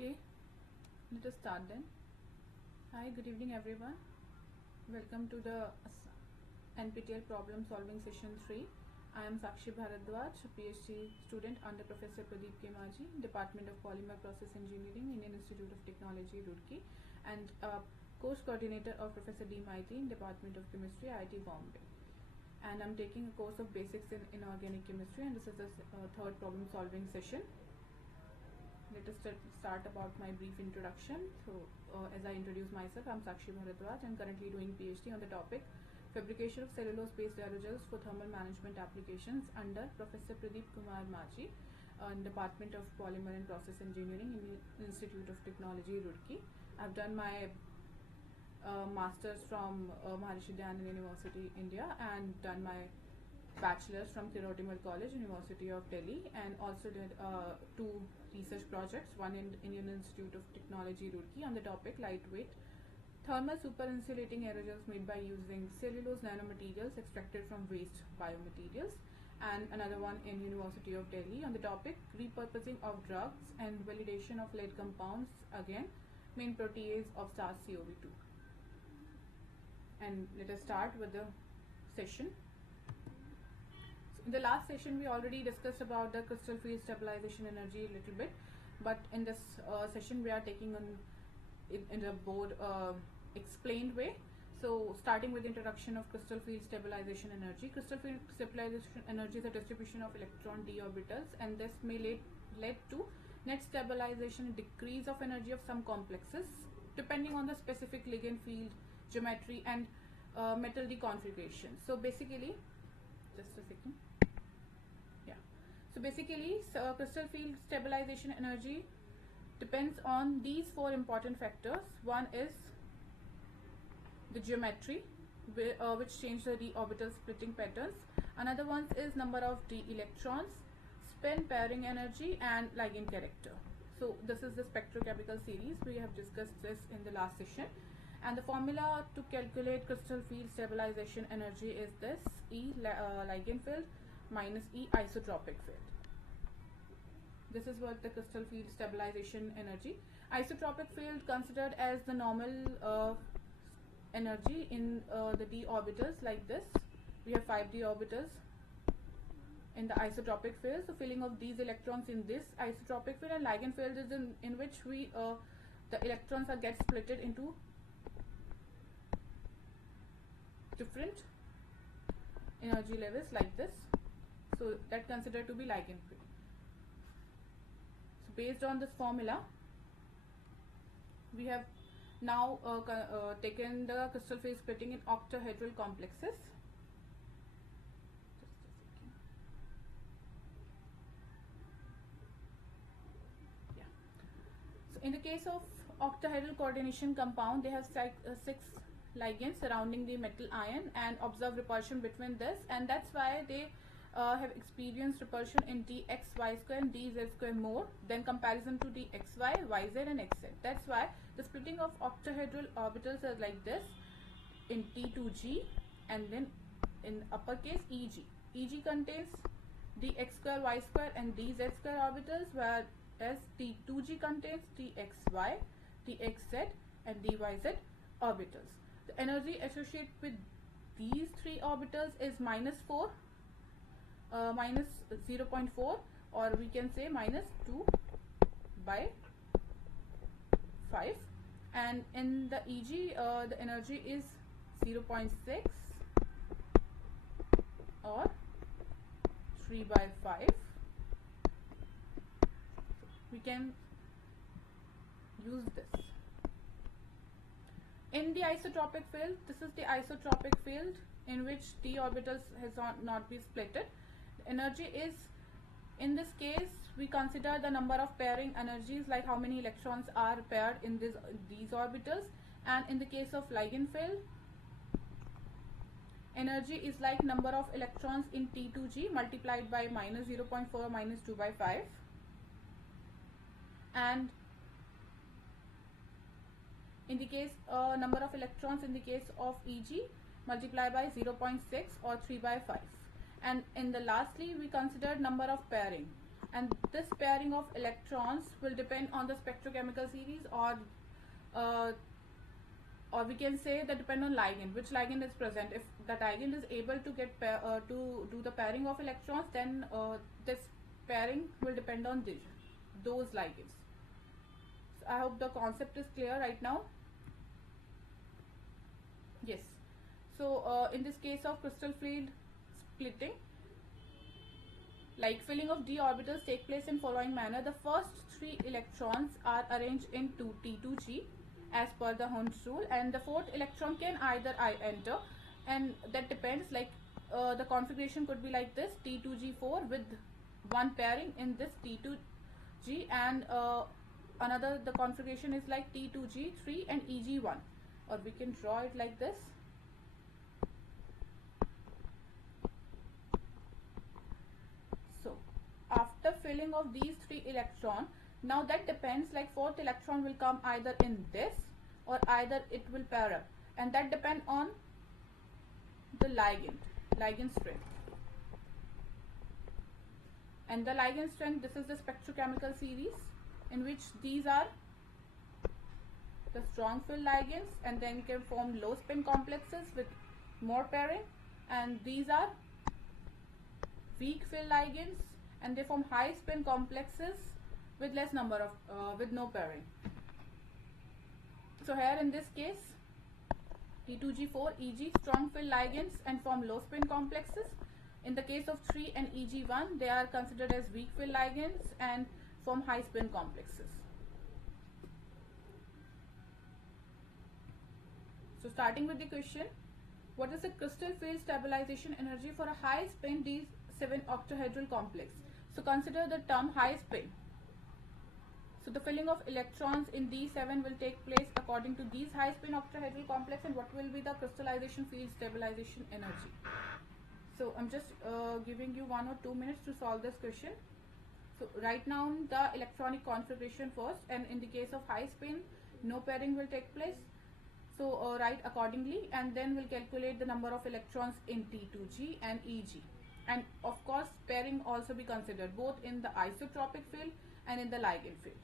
Okay, let us start then. Hi, good evening everyone. Welcome to the NPTEL problem solving session 3. I am Shakshi Bhardwaj, PhD student under Professor Pradeep K. Maji, Department of Polymer Process Engineering, Indian Institute of Technology, Roorkee, and course coordinator of Professor D. Maiti in Department of Chemistry, IIT Bombay. And I'm taking a course of basics in inorganic chemistry, and this is the third problem solving session. Let us start about my brief introduction. So, as I introduce myself, I'm Shakshi Bhardwaj. I'm currently doing PhD on the topic fabrication of cellulose-based aerogels for thermal management applications under Professor Pradeep Kumar Maji in Department of Polymer and Process Engineering in the Institute of Technology, Roorkee. I've done my master's from Maharishi Dayanand University, India, and done my bachelor's from Kiroti College, University of Delhi, and also did two research projects, one in Indian Institute of Technology, Roorkee, on the topic lightweight thermal super insulating aerogels made by using cellulose nanomaterials extracted from waste biomaterials, and another one in University of Delhi on the topic repurposing of drugs and validation of lead compounds, again main protease of SARS-CoV-2. And let us start with the session. In the last session, we already discussed about the crystal field stabilization energy a little bit, but in this session, we are taking on in a board explained way. So, starting with the introduction of crystal field stabilization energy. Crystal field stabilization energy is a distribution of electron d orbitals, and this may lead to net stabilization and decrease of energy of some complexes depending on the specific ligand field geometry and metal d configuration. So, basically, just a second. So basically, crystal field stabilization energy depends on these four important factors. One is the geometry, which change the d orbital splitting patterns. Another one is number of d electrons, spin pairing energy, and ligand character. So this is the spectrochemical series. We have discussed this in the last session. And the formula to calculate crystal field stabilization energy is this: E ligand field minus E isotropic field. This is what the crystal field stabilization energy. Isotropic field considered as the normal energy in the d orbitals like this. We have 5 d orbitals in the isotropic field. So filling of these electrons in this isotropic field, and ligand field is in which we the electrons get splitted into different energy levels like this. So that considered to be ligand field. So based on this formula, we have now taken the crystal field splitting in octahedral complexes. Just a second. Yeah. So in the case of octahedral coordination compound, they have 6 ligands surrounding the metal ion and observe repulsion between this, and that's why they have experienced repulsion in dxy square and dz square more than comparison to dxy, yz and xz. That's why the splitting of octahedral orbitals are like this in T2G and then in uppercase EG. EG contains dx square, y square and dz square orbitals, whereas T2G contains dxy, dxz and dyz orbitals. The energy associated with these three orbitals is minus 0.4, or we can say minus 2 by 5, and in the EG the energy is 0.6 or 3 by 5. We can use this. In the isotropic field, this is the isotropic field in which d orbitals has not been splitted. The energy is, in this case, we consider the number of pairing energies, like how many electrons are paired in these orbitals, and in the case of ligand field, energy is like number of electrons in T2G multiplied by minus 0.4 minus 2 by 5, and in the case number of electrons in the case of EG multiplied by 0.6 or 3 by 5. And in the lastly, we considered number of pairing. and this pairing of electrons will depend on the spectrochemical series, uh, or we can say that depend on ligand, which ligand is present. If the ligand is able to get to do the pairing of electrons, then this pairing will depend on those ligands. So I hope the concept is clear right now. Yes. So in this case of crystal field splitting, like filling of d orbitals take place in following manner. The first 3 electrons are arranged in T2G as per the Hund's rule, and the 4th electron can either enter, and that depends, like the configuration could be like this: T2G4 with one pairing in this T2G, and another, the configuration is like T2G3 and EG1, or we can draw it like this. So after filling of these 3 electrons, now that depends, like 4th electron will come either in this or either it will pair up, and that depend on the ligand strength. And the ligand strength, this is the spectrochemical series in which these are the strong field ligands, and then you can form low spin complexes with more pairing, and these are weak field ligands, and they form high spin complexes with less number of with no pairing. So here in this case, T2G4, EG, strong field ligands and form low spin complexes. In the case of 3 and EG1, they are considered as weak field ligands and form high spin complexes. So starting with the question, what is the crystal field stabilization energy for a high spin D7 octahedral complex? So consider the term high spin. So the filling of electrons in D7 will take place according to these high spin octahedral complex, and what will be the crystallization field stabilization energy? So I'm just giving you 1 or 2 minutes to solve this question. So write down the electronic configuration first, and in the case of high spin, no pairing will take place. So write accordingly, and then we'll calculate the number of electrons in T2G and EG. And of course, pairing also be considered both in the isotropic field and in the ligand field.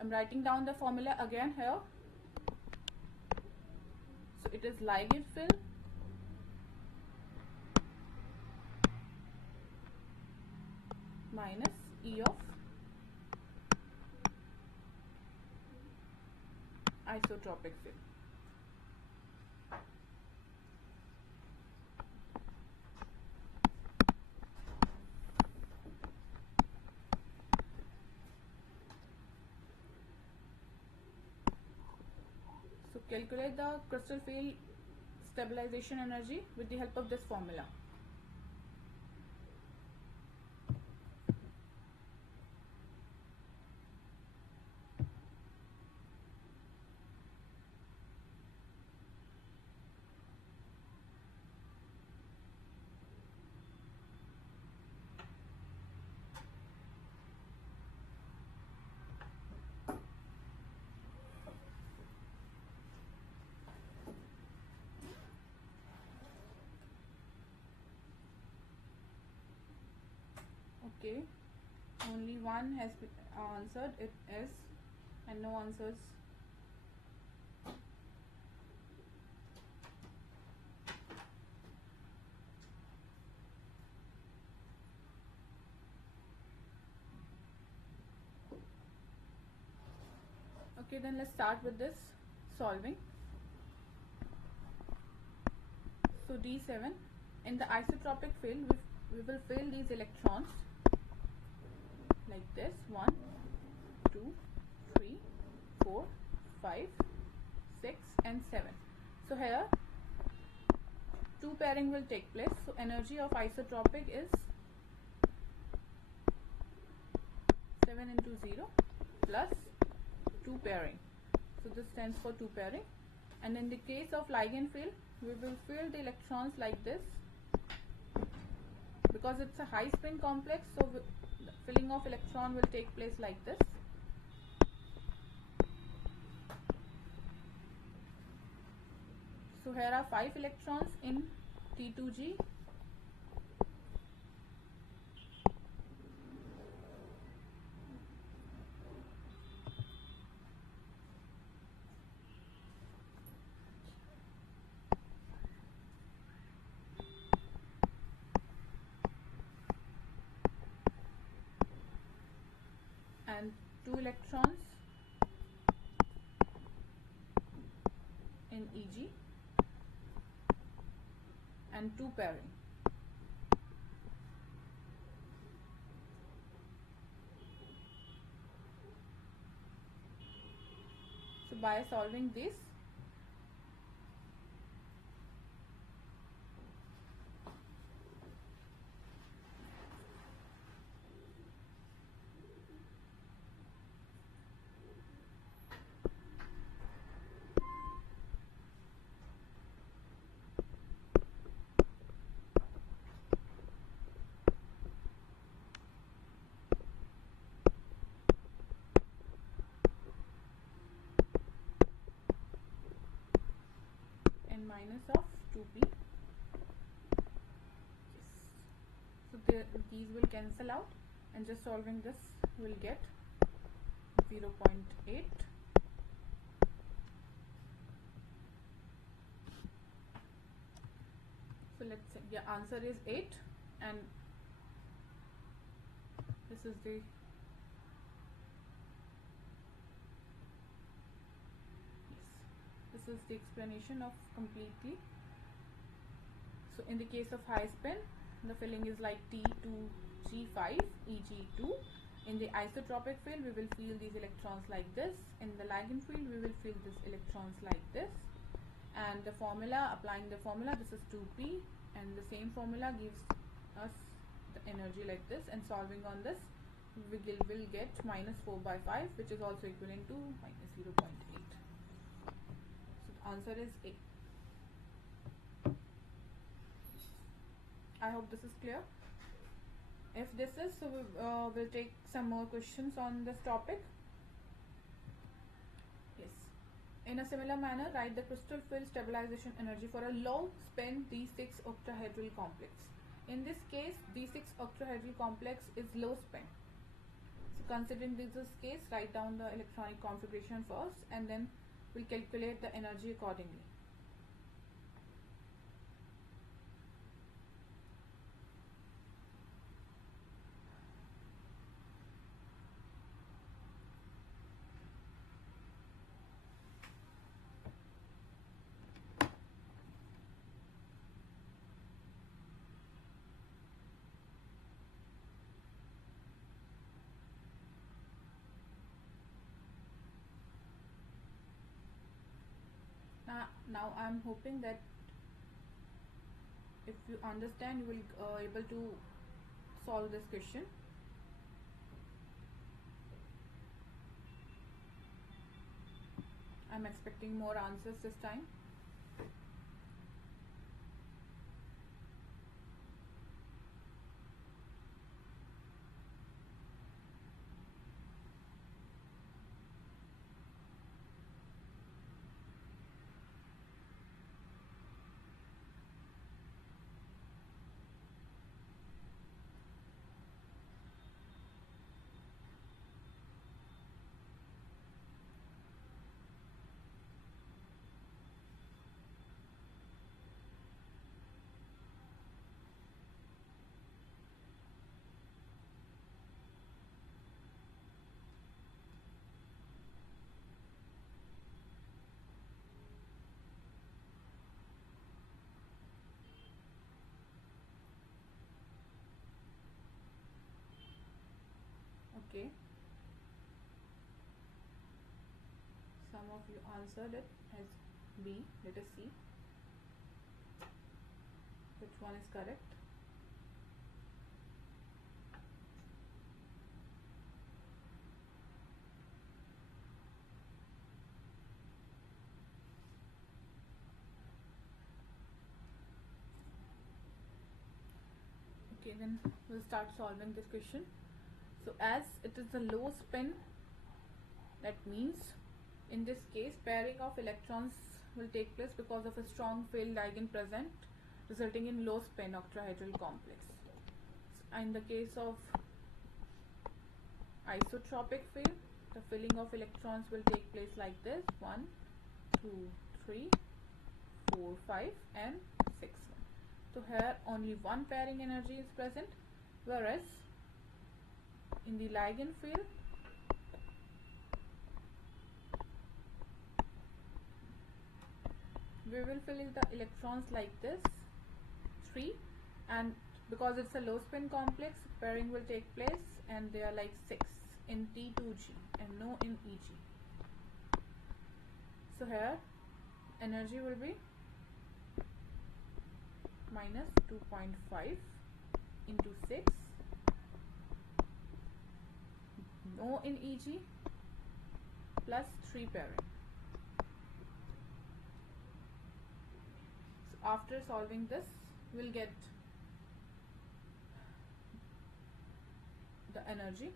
I'm writing down the formula again here. So it is ligand field minus E of isotropic field. So calculate the crystal field stabilization energy with the help of this formula. Okay, only one has been answered, it is, and no answers. Okay, then let's start with this solving. So D7, in the isotropic field, we will fill these electrons like this: 1, 2, 3, 4, 5, 6 and 7. So here 2 pairing will take place. So energy of isotropic is 7 into 0 plus 2 pairing. So this stands for 2 pairing. And in the case of ligand field, we will fill the electrons like this. Because it's a high spin complex, so the filling of electron will take place like this. So here are 5 electrons in T2G 2 electrons in Eg and 2 pairing. So by solving this, n minus of 2p. Yes. So these will cancel out, and just solving this will get 0.8. So let's say the answer is 8, and this is the this is the explanation of completely. So in the case of high spin, the filling is like T2G5 Eg2. In the isotropic field, we will feel these electrons like this. In the ligand field, we will feel these electrons like this. And the formula, applying the formula, this is 2p, and the same formula gives us the energy like this, and solving on this, we will get minus 4/5, which is also equivalent to minus 0.8. So the answer is A. I hope this is clear. If this is, so we'll take some more questions on this topic. Yes. In a similar manner, write the crystal field stabilization energy for a low spin D6 octahedral complex. In this case, D6 octahedral complex is low spin. So considering this case, write down the electronic configuration first, and then we'll calculate the energy accordingly. Now I'm hoping that if you understand, you will able to solve this question. I'm expecting more answers this time. Okay. Some of you answered it as B. Let us see which one is correct. Okay, then we'll start solving this question. So as it is a low spin, that means in this case pairing of electrons will take place because of a strong field ligand present, resulting in low spin octahedral complex. In the case of isotropic field, the filling of electrons will take place like this: 1, 2, 3, 4, 5 and 6. So here only one pairing energy is present, whereas in the ligand field we will fill in the electrons like this, 3, and because it's a low spin complex, pairing will take place, and they are like 6 in T2G and no in EG. So here energy will be minus 2.5 into 6, no in EG, plus 3 pairing. So after solving this, we'll get the energy.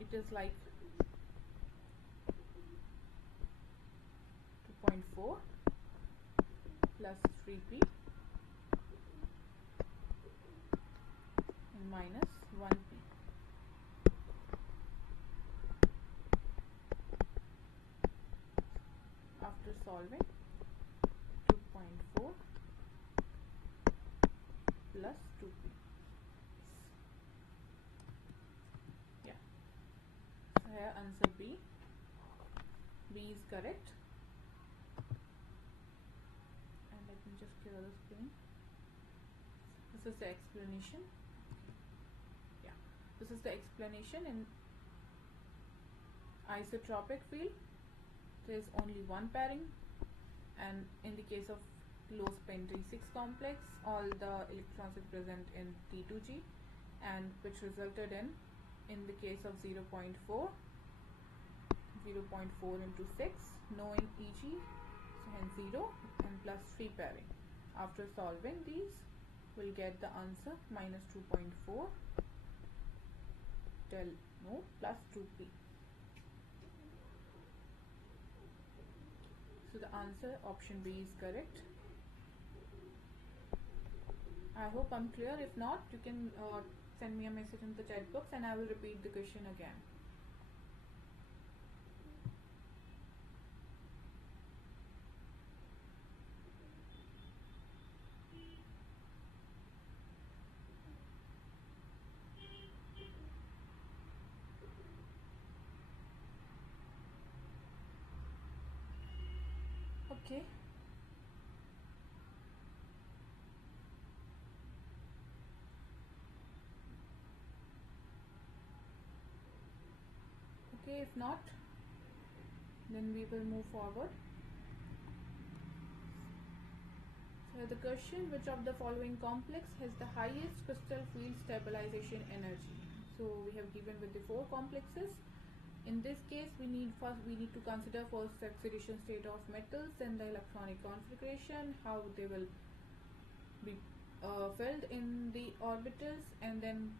It is like 2.4 plus 3p and minus 1p. After solving, 2.4 plus 2p. Yeah. So here answer B. B is correct. And let me just clear the screen. This is the explanation. Yeah. This is the explanation. In isotropic field, there is only one pairing, and in the case of low spin T6 complex, all the electrons are present in T2G, and which resulted in the case of 0.4 into 6, no in EG, so hence 0, and plus 3 pairing. After solving these, we'll get the answer minus 2.4 del no plus 2p. So the answer option B is correct. I hope I'm clear. If not, you can send me a message in the chat box and I will repeat the question again. Okay. Okay, if not, then we will move forward. So the question, which of the following complex has the highest crystal field stabilization energy? So we have given with the 4 complexes. In this case, we need to consider first oxidation state of metals and the electronic configuration, how they will be filled in the orbitals, and then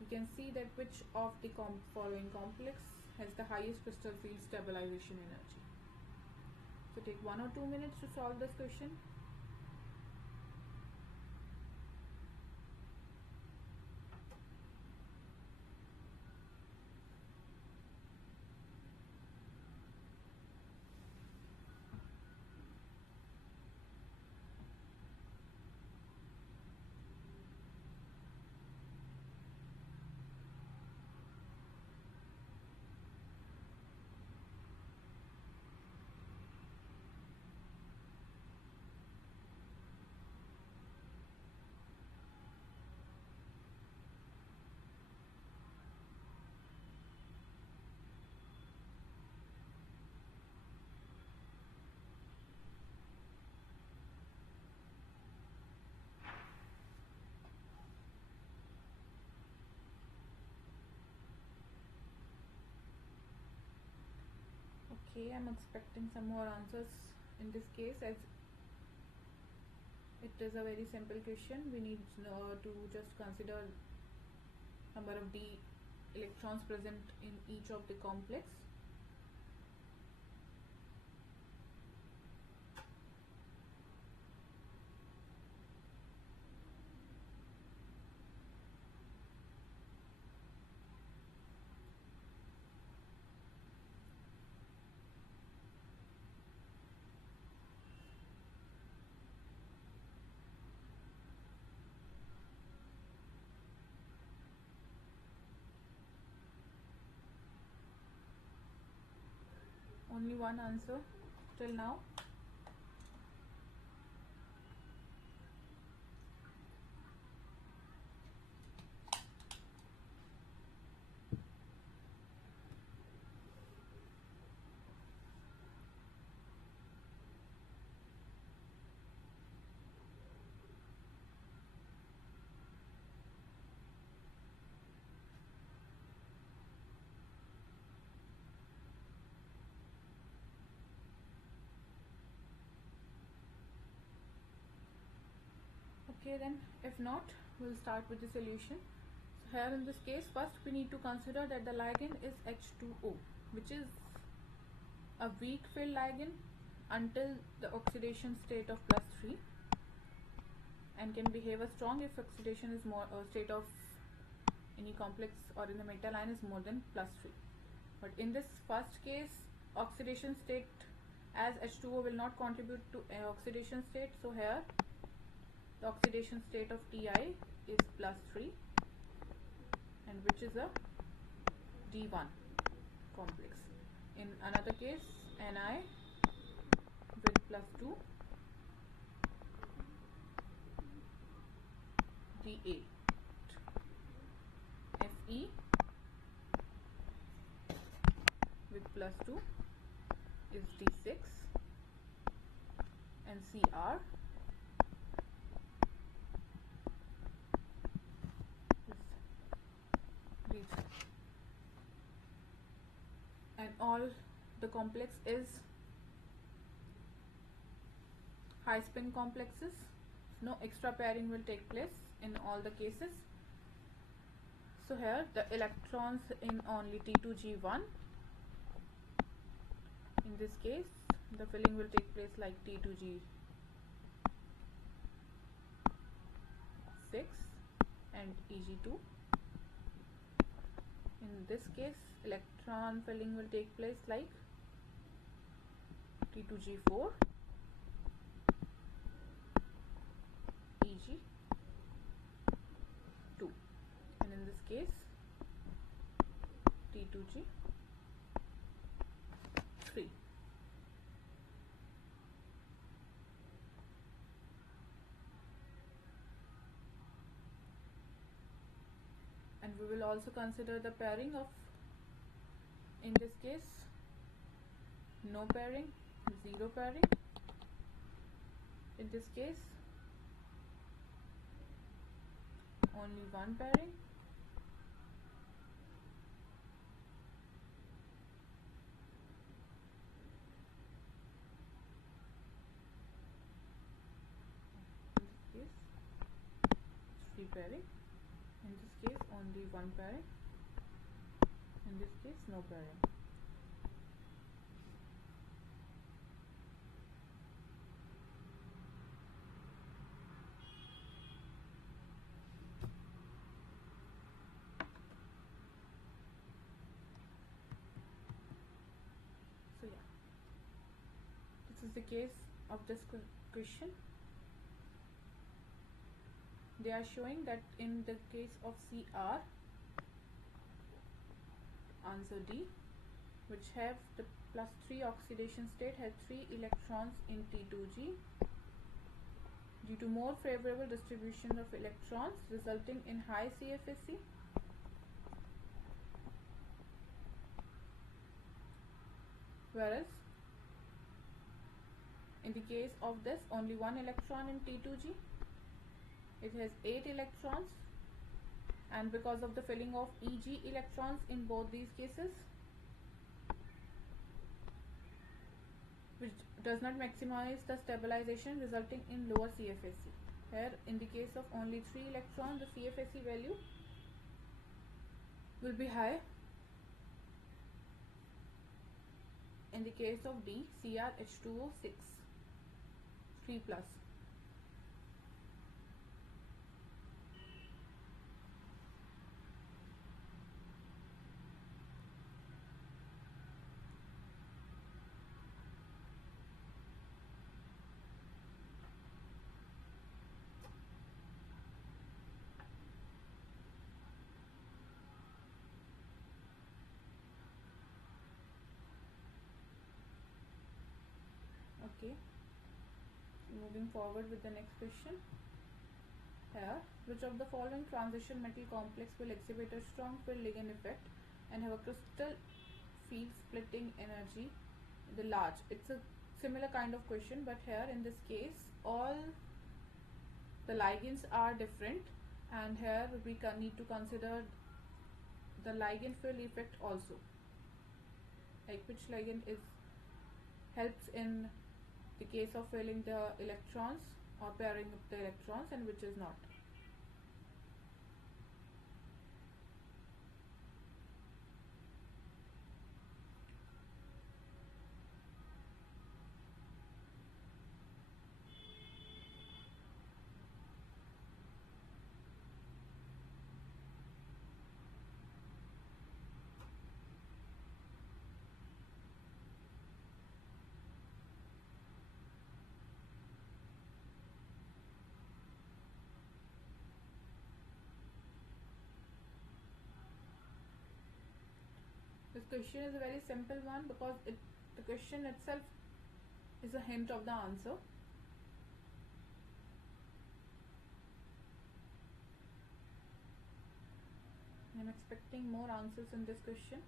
we can see that which of the following complex has the highest crystal field stabilization energy. So take 1 or 2 minutes to solve this question. Okay, I'm expecting some more answers in this case, as it is a very simple question. We need to just consider number of d electrons present in each of the complex. Only one answer till now. Okay, then if not, we'll start with the solution. So here in this case, first we need to consider that the ligand is H2O, which is a weak filled ligand until the oxidation state of +3, and can behave as strong if oxidation is more state of any complex or in the metal ion is more than +3. But in this first case, oxidation state, as H2O will not contribute to oxidation state, so here the oxidation state of Ti is +3, and which is a D1 complex. In another case, Ni with +2, D8, Fe with +2 is D6, and Cr and all the complex is high spin complexes. No extra pairing will take place in all the cases. So here the electrons in only T2G1. In this case, the filling will take place like T2G6, and Eg2. In this case, electron filling will take place like T2G4, Eg2, and in this case T2G3. And we will also consider the pairing of, in this case, no pairing, 0 pairing. In this case, only one pairing. In this case, 3 pairing. In this case, only one pairing. In this case, no pairing. So yeah, this is the case of this question. They are showing that in the case of Cr, answer D, which have the +3 oxidation state, had 3 electrons in T2G due to more favorable distribution of electrons resulting in high CFSE. Whereas in the case of this, only one electron in T2G, it has 8 electrons, and because of the filling of Eg electrons in both these cases, which does not maximize the stabilization, resulting in lower CFSE. Here in the case of only 3 electrons, the CFSE value will be high. In the case of D, CrH2O6, 3+. Okay, moving forward with the next question. Here, which of the following transition metal complex will exhibit a strong field ligand effect and have a crystal field splitting energy? The large. It's a similar kind of question, but here in this case all the ligands are different, and here we need to consider the ligand field effect also, like which ligand is helps in the case of filling the electrons or pairing up the electrons, and which is not. This question is a very simple one because the question itself is a hint of the answer. I am expecting more answers in this question.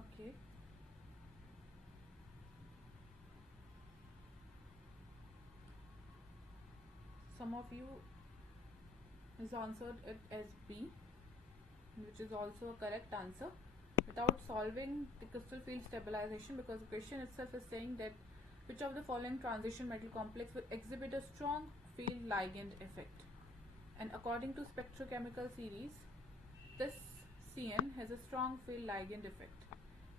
Okay. Some of you has answered it as B, which is also a correct answer, without solving the crystal field stabilization, because the question itself is saying that which of the following transition metal complex will exhibit a strong field ligand effect. And according to spectrochemical series, this CN has a strong field ligand effect.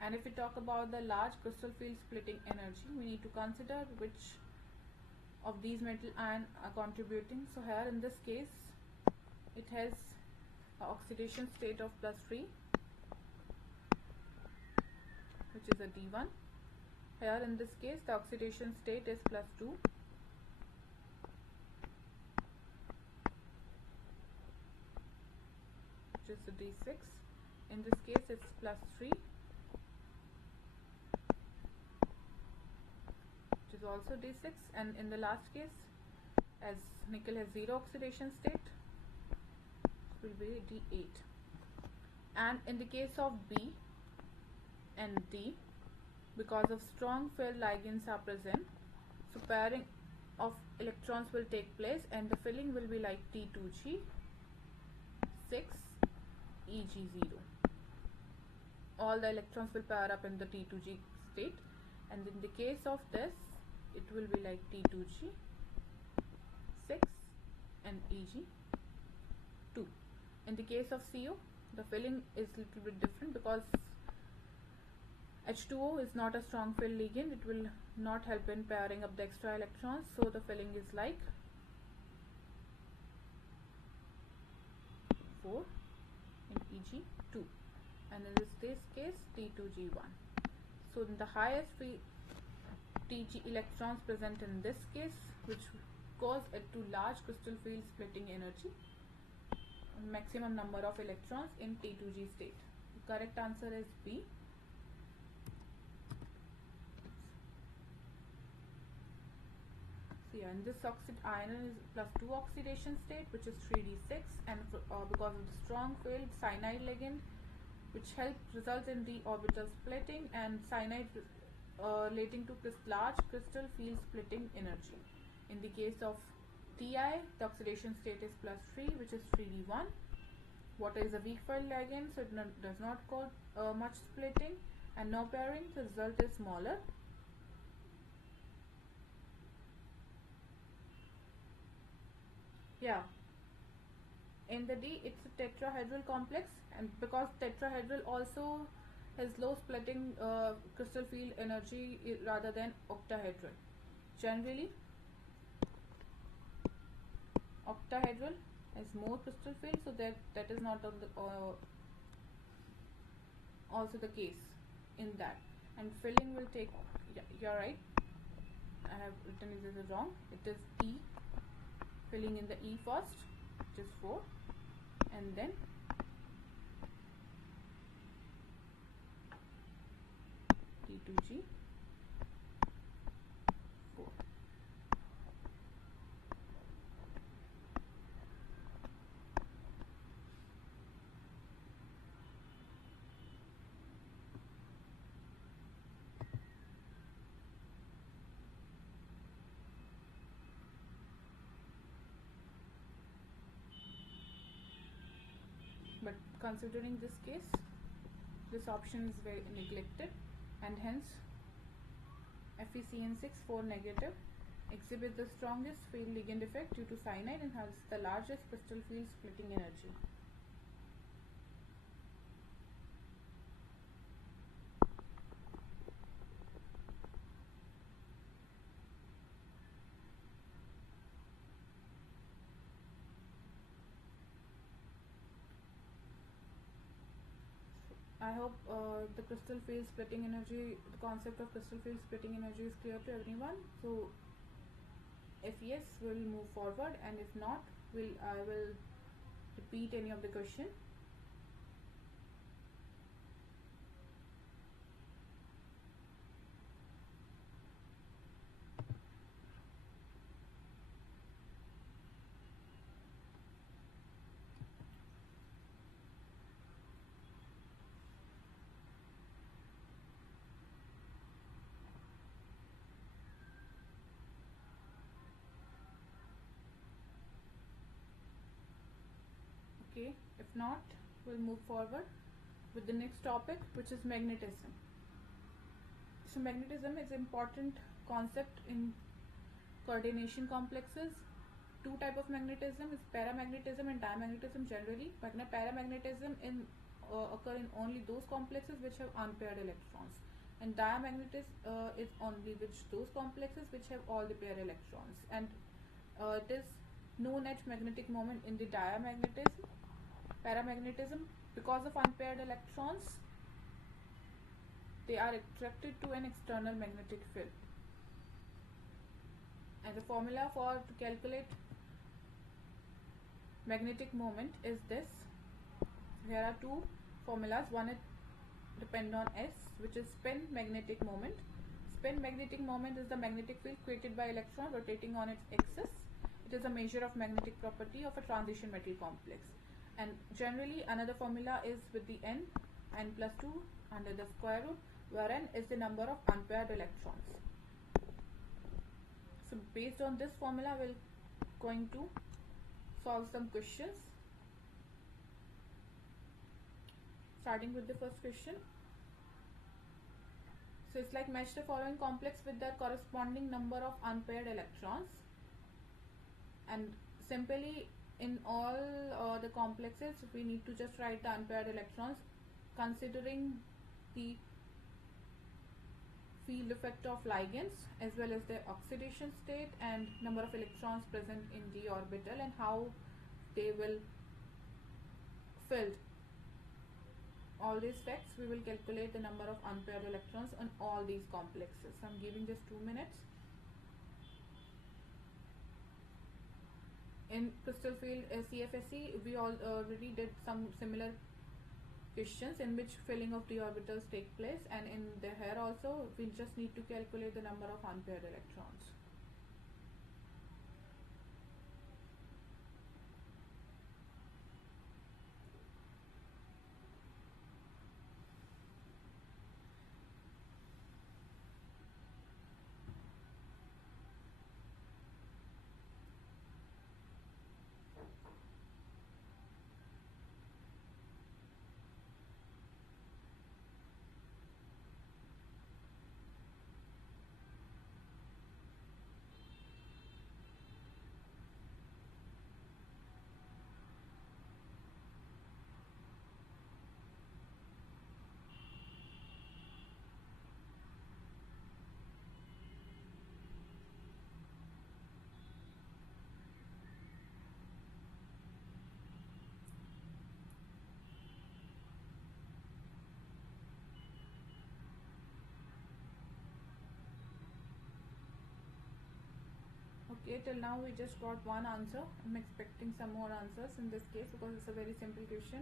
And if we talk about the large crystal field splitting energy, we need to consider which of these metal ion are contributing. So here in this case, it has an oxidation state of +3, which is a D1. Here in this case, the oxidation state is +2, which is a D6. In this case, it's +3, which is also D6, and in the last case, as nickel has 0 oxidation state, it will be D8. And in the case of B and D, because of strong field ligands are present, so pairing of electrons will take place, and the filling will be like T2G 6 EG0. All the electrons will pair up in the T2G state, and in the case of this, it will be like T2G 6 and EG2. In the case of CO, the filling is a little bit different because H2O is not a strong field ligand. It will not help in pairing up the extra electrons, so the filling is like 4 in EG2, and in this case T2G1. So in the highest TG electrons present in this case, which cause it to large crystal field splitting energy, maximum number of electrons in T2G state. The correct answer is B. So yeah, in this iron is +2 oxidation state, which is 3D6, and because of the strong field cyanide ligand, which results in the orbital splitting, and cyanide relating to large crystal field splitting energy. In the case of Ti, the oxidation state is +3, which is 3D1, Water is a weak file ligand, so it does not cause much splitting, and no pairing, the result is smaller. Yeah, in the D it's a tetrahedral complex, and because tetrahedral also has low splitting crystal field energy rather than octahedral. Generally octahedral has more crystal field, so that is not on the, also the case in that. And filling will take, yeah, you're right, I have written it as wrong. It is E, filling in the E first, which is 4, and then T2G 4. But considering this case, this option is very neglected, and hence FeCN6 4 negative exhibits the strongest field ligand effect due to cyanide and has the largest crystal field splitting energy. I hope the crystal field splitting energy, the concept of crystal field splitting energy is clear to everyone. So if yes, we'll move forward, and if not, I will repeat any of the question. Okay, if not, we'll move forward with the next topic, which is magnetism. So magnetism is an important concept in coordination complexes. Two type of magnetism is paramagnetism and diamagnetism. Generally, paramagnetism occur in only those complexes which have unpaired electrons, and diamagnetism is only those complexes which have all the paired electrons, and it is no net magnetic moment in the diamagnetism. Paramagnetism, because of unpaired electrons, they are attracted to an external magnetic field. And the formula to calculate magnetic moment is this. Here are two formulas. One is depend on S, which is spin magnetic moment. Spin magnetic moment is the magnetic field created by electron rotating on its axis. It is a measure of magnetic property of a transition metal complex. And generally another formula is with the n plus 2 under the square root, where n is the number of unpaired electrons. So based on this formula, we're going to solve some questions. Starting with the first question. So it's like match the following complex with their corresponding number of unpaired electrons, and simply in all the complexes we need to just write the unpaired electrons considering the field effect of ligands as well as their oxidation state and number of electrons present in the orbital and how they will filled. All these facts we will calculate the number of unpaired electrons on all these complexes. I'm giving just 2 minutes. In crystal field CFSE, we already did some similar questions in which filling of d orbitals take place, and in the here also we just need to calculate the number of unpaired electrons. Okay, till now we just got one answer. I'm expecting some more answers in this case because it's a very simple question.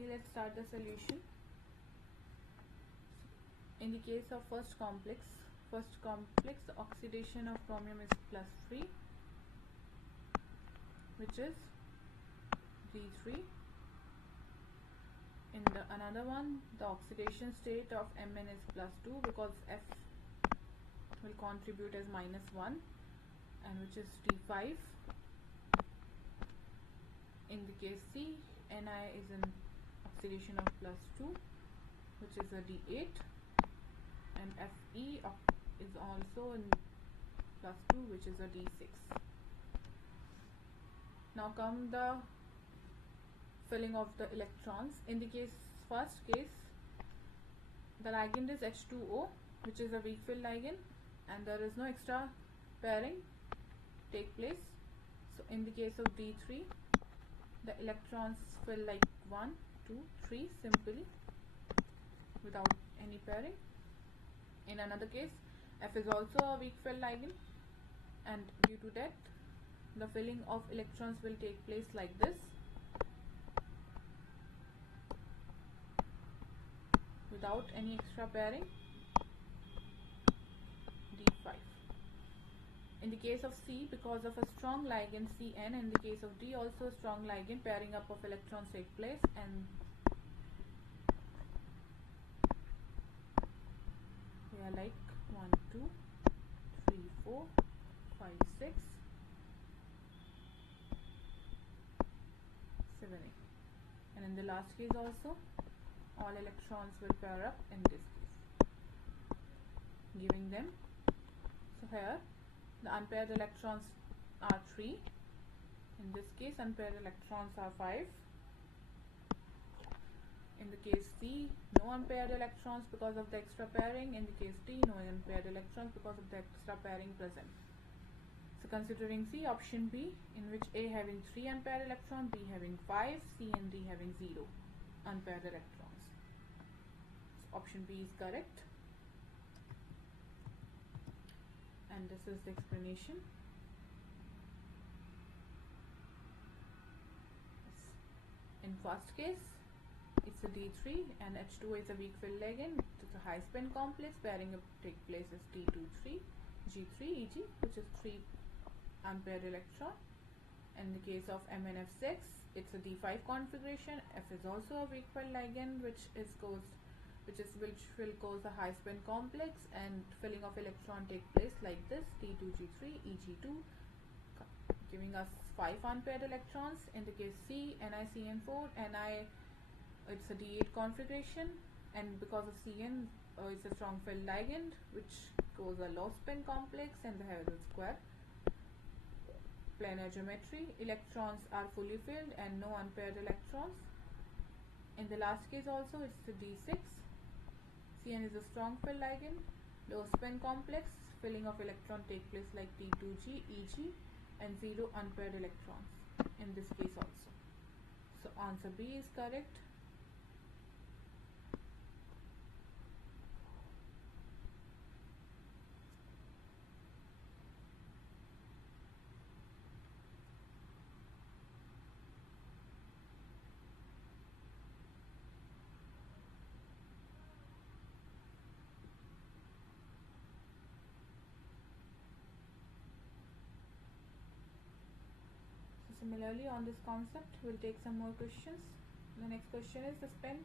Okay, let's start the solution. In the case of first complex, the oxidation of chromium is +3, which is D3. In the another one, the oxidation state of Mn is +2 because F will contribute as -1, and which is D5. In the case C, Ni is an oxidation of +2, which is a D8, and Fe is also in +2, which is a D6. Now come the filling of the electrons. In the first case, the ligand is H2O, which is a weak fill ligand, and there is no extra pairing take place. So in the case of D3, the electrons fill like 1, 2, 3 simply without any pairing. In another case, F is also a weak fill ligand, and due to that, the filling of electrons will take place like this, without any extra pairing, D5. In the case of C, because of a strong ligand Cn, in the case of D also a strong ligand, pairing up of electrons take place, and they are like 1, 2, 3, 4, 5, 6, 7, 8. And in the last case also, all electrons will pair up in this case, giving them. So here, the unpaired electrons are 3. In this case, unpaired electrons are 5. In the case C, no unpaired electrons because of the extra pairing. In the case D, no unpaired electrons because of the extra pairing present. So considering C, option B, in which A having 3 unpaired electrons, B having 5, C and D having 0 unpaired electrons. So option B is correct. And this is the explanation. Yes. In first case, it's a D3 and H2 is a weak fill ligand. It's a high spin complex. Pairing up take place as T23, G3, Eg, which is 3 unpaired electron. In the case of MnF6, it's a D5 configuration. F is also a weak fill ligand, which will cause a high spin complex, and filling of electron take place like this, T2G3, Eg2, giving us 5 unpaired electrons. In the case C, NiCN4, it's a D8 configuration, and because of Cn, it's a strong fill ligand, which goes a low spin complex, and the Hazel square. Planar geometry, electrons are fully filled and no unpaired electrons. In the last case also, it's the D6. Cn is a strong fill ligand, low spin complex, filling of electron take place like T2G, Eg, and 0 unpaired electrons in this case also. So answer B is correct. Similarly, on this concept, we'll take some more questions. The next question is the spin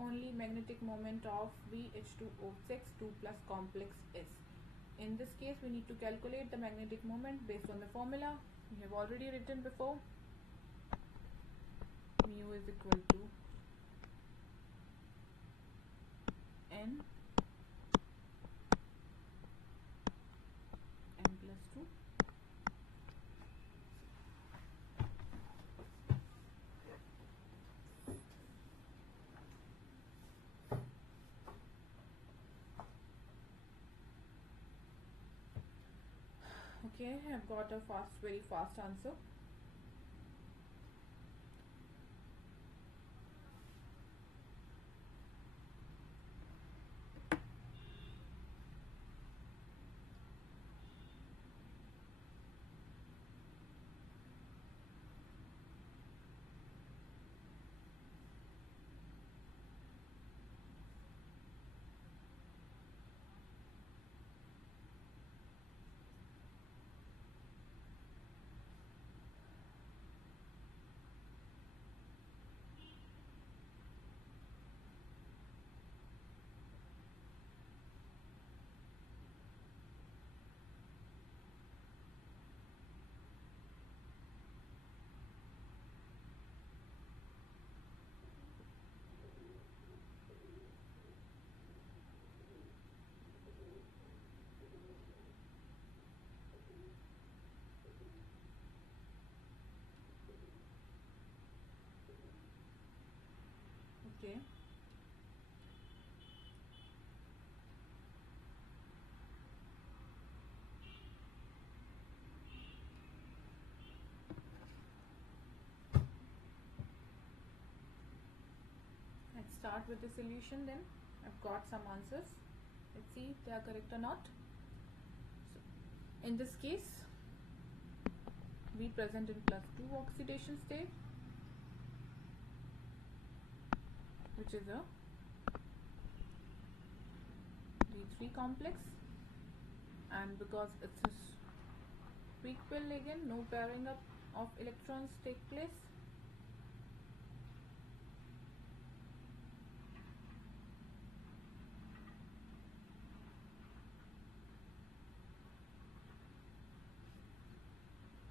only magnetic moment of BH2O6 2 plus complex is. In this case, we need to calculate the magnetic moment based on the formula we have already written before. Mu is equal to N plus 2. Okay, I've got a very fast answer. Okay. Let's start with the solution then. I've got some answers. Let's see if they are correct or not. So, in this case, we present in +2 oxidation state, which is a D3 complex, and because it's a weak pill ligand, no pairing up of electrons take place.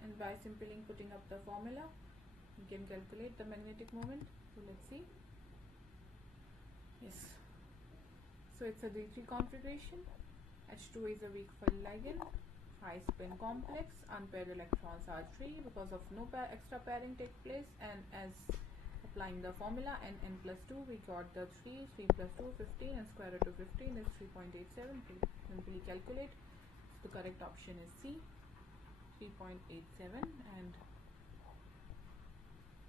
And by simply putting up the formula, we can calculate the magnetic moment. So let's see. Yes. So it's a D3 configuration. H2 is a weak fill ligand, high spin complex, unpaired electrons are 3 because of no extra pairing take place, and as applying the formula n plus 2, we got the 3 plus 2 15, and square root of 15 is 3.87. Simply calculate. So the correct option is C, 3.87, and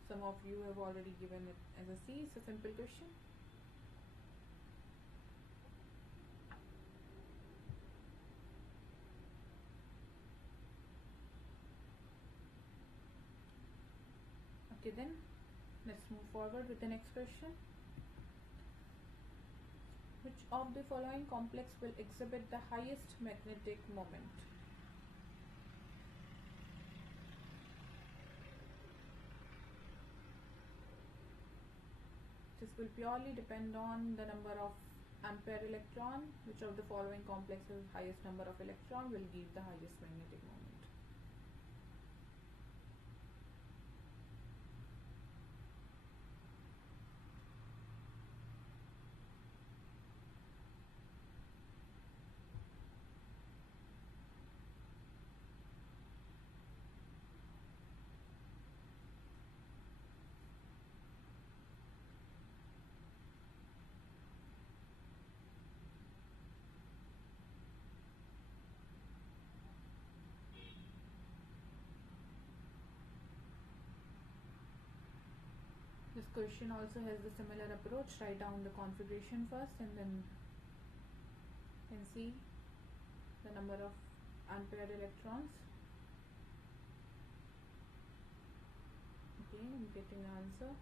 some of you have already given it as a C. It's a simple question. Okay, then let's move forward with the next question. Which of the following complex will exhibit the highest magnetic moment? This will purely depend on the number of ampere electron. Which of the following complexes highest number of electron will give the highest magnetic moment? This question also has the similar approach. Write down the configuration first and then can see the number of unpaired electrons. Okay, I'm getting the answer.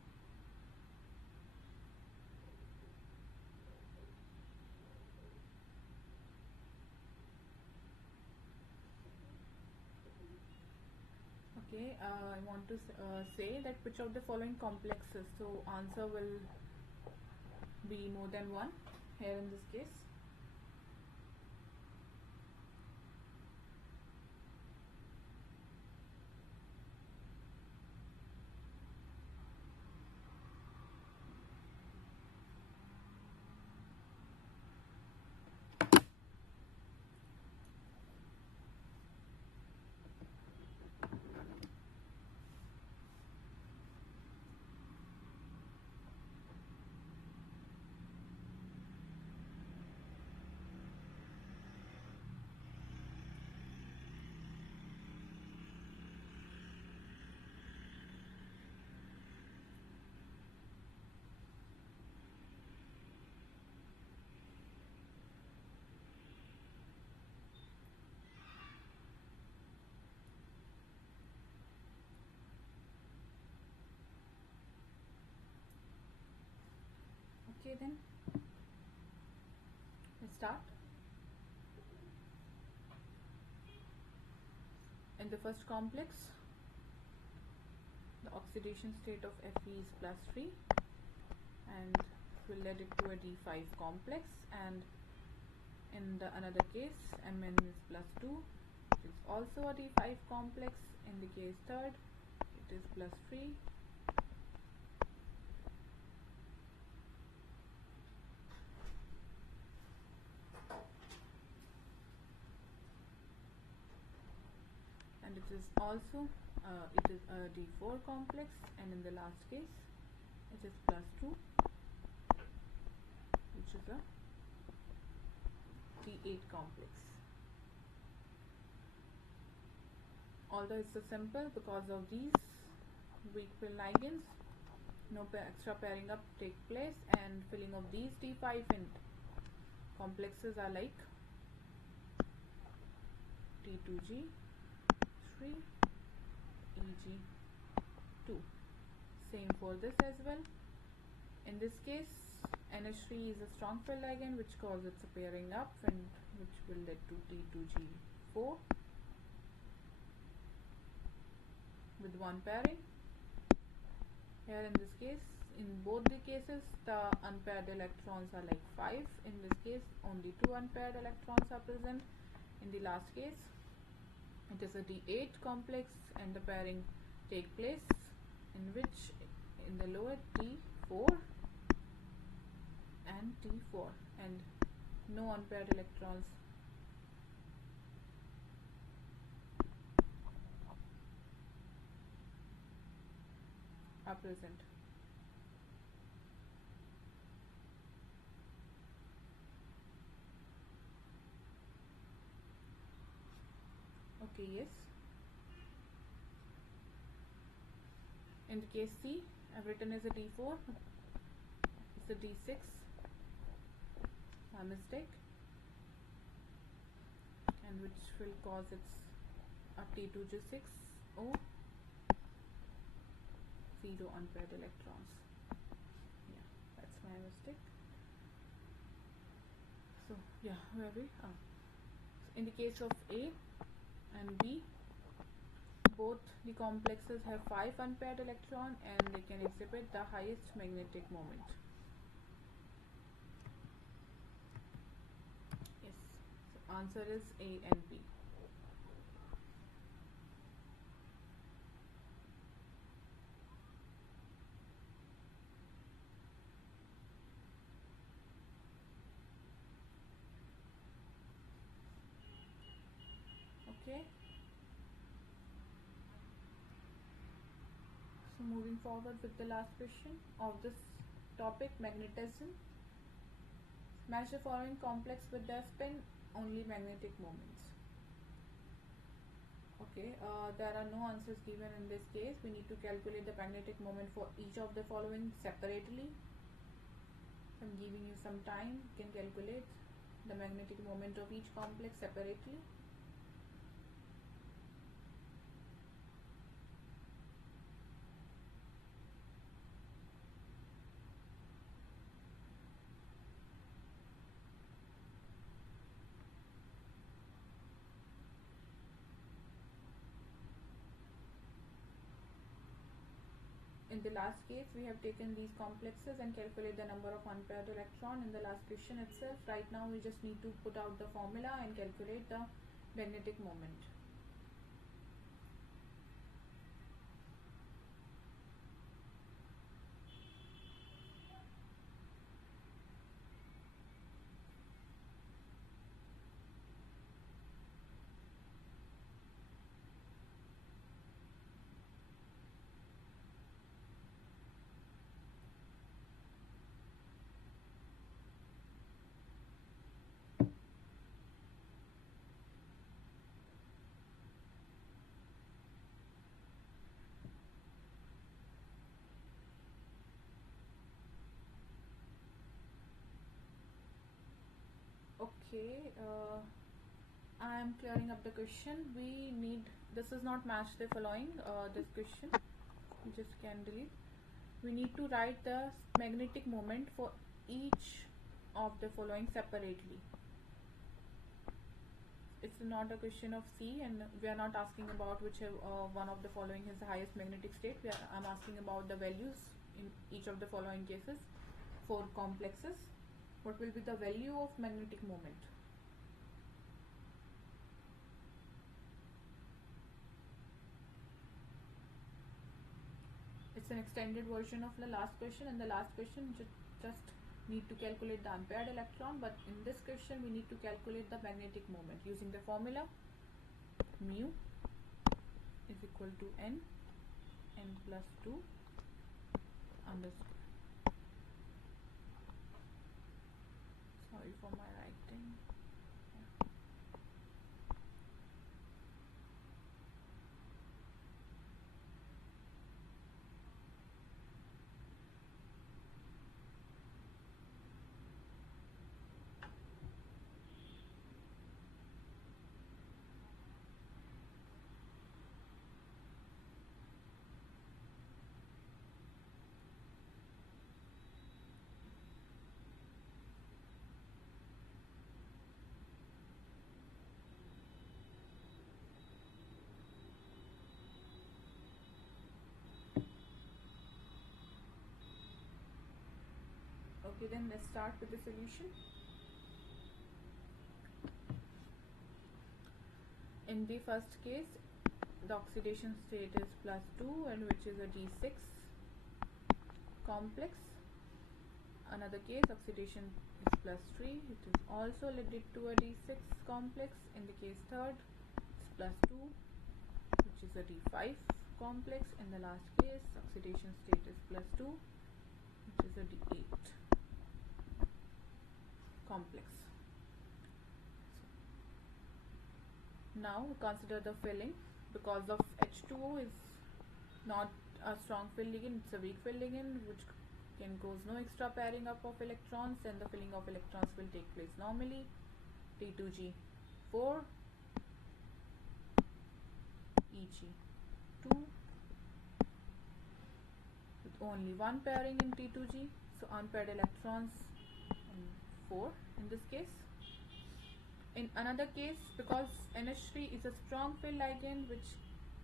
Okay, I want to say that which of the following complexes, so answer will be more than 1 here in this case. Okay, then let's start. In the first complex, the oxidation state of Fe is +3 and will lead it to a D5 complex, and in the another case Mn is +2, it is also a D5 complex. In the case third, it is +3. And it is also it is a D4 complex, and in the last case it is +2, which is a D8 complex. Although it's so simple, because of these weak fill ligands, no extra pairing up take place, and filling of these D5 in complexes are like T2G 3 Eg2. Same for this as well. In this case, NH3 is a strong fill ligand which causes a pairing up, and which will lead to T2G4 with one pairing. Here in this case, in both the cases, the unpaired electrons are like 5. In this case, only 2 unpaired electrons are present. In the last case, it is a D8 complex, and the pairing take place, in which in the lower T4 and T4, and no unpaired electrons are present. Okay, yes. In the case C, I've written as a D4, it's a D6, my mistake, and which will cause its a T2G6O, 0 unpaired electrons. Yeah, that's my mistake. So yeah, where we are. In the case of A and B, both the complexes have 5 unpaired electrons, and they can exhibit the highest magnetic moment. Yes, so answer is A and B. Okay. So moving forward with the last question of this topic, magnetism. Match the following complex with their spin only magnetic moments. Okay, there are no answers given in this case. We need to calculate the magnetic moment for each of the following separately. I'm giving you some time. You can calculate the magnetic moment of each complex separately. in the last case we have taken these complexes and calculate the number of unpaired electron in the last question itself. Right now we just need to put out the formula and calculate the magnetic moment. Okay, I am clearing up the question. We need, this is not match the following, this question, we just can delete. We need to write the magnetic moment for each of the following separately. It's not a question of C, and we are not asking about which one of the following is the highest magnetic state. I'm asking about the values in each of the following cases for complexes. What will be the value of magnetic moment? It's an extended version of the last question. In the last question just need to calculate the unpaired electron, but in this question we need to calculate the magnetic moment using the formula mu is equal to n plus 2 underscore. Sorry for my writing. Okay, then let's start with the solution. In the first case, the oxidation state is +2, and which is a D6 complex. Another case, oxidation is +3, it is also led to a D6 complex. In the case third, it's +2, which is a D5 complex. In the last case, oxidation state is +2, which is a D8 complex. Now we consider the filling. Because of H2O is not a strong fill ligand, it's a weak fill ligand which can cause no extra pairing up of electrons, and the filling of electrons will take place normally. T2G4 Eg2 with only one pairing in T2G, so unpaired electrons in 4 in this case. In another case, because NH3 is a strong fill ligand which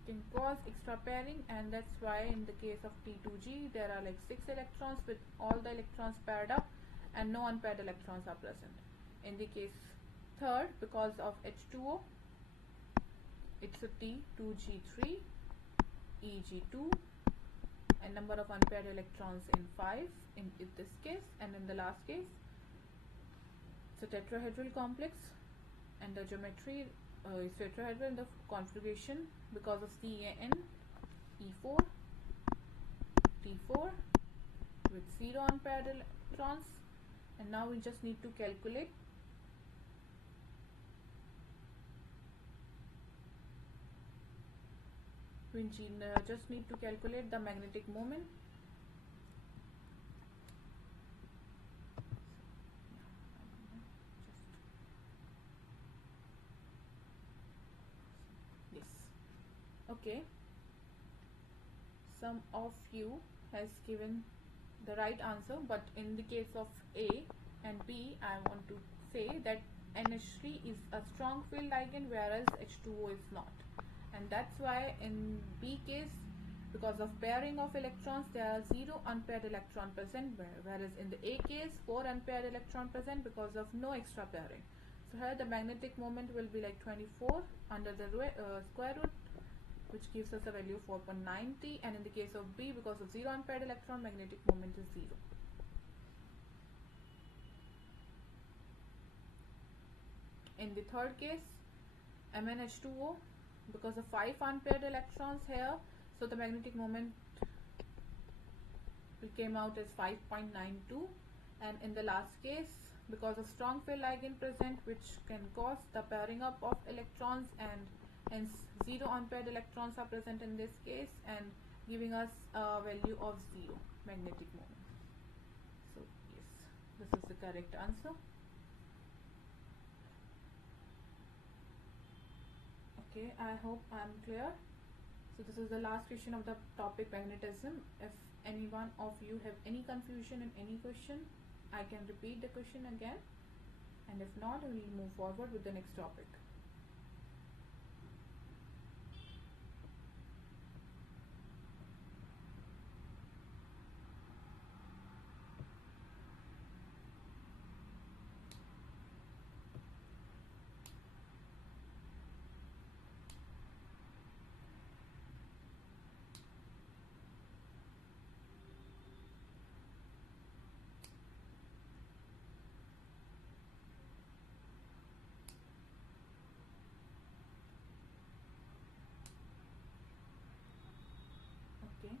can cause extra pairing, and that's why in the case of T2G there are like 6 electrons with all the electrons paired up and no unpaired electrons are present. In the case third, because of H2O, it's a T2G3 Eg2 and number of unpaired electrons in 5 in this case, and in the last case it's a tetrahedral complex, and the geometry is tetrahedral in the configuration because of CAN E4 T4 with 0 unpaired electrons. And now we just need to calculate the magnetic moment. Okay, some of you has given the right answer, but in the case of A and B, I want to say that NH3 is a strong field ligand whereas H2O is not, and that's why in B case Because of pairing of electrons, there are 0 unpaired electron present, whereas in the A case 4 unpaired electron present because of no extra pairing. So here the magnetic moment will be like 24 under the square root, which gives us a value of 4.90, and in the case of B, because of 0 unpaired electron, magnetic moment is 0. In the third case, MnH2O, because of 5 unpaired electrons here, so the magnetic moment will came out as 5.92, and in the last case, because of strong field ligand present, which can cause the pairing up of electrons, and hence 0 unpaired electrons are present in this case, and giving us a value of 0 magnetic moment. So yes, this is the correct answer. Okay, I hope I am clear. So this is the last question of the topic magnetism. If any one of you have any confusion in any question, I can repeat the question again, and if not, we will move forward with the next topic. Okay.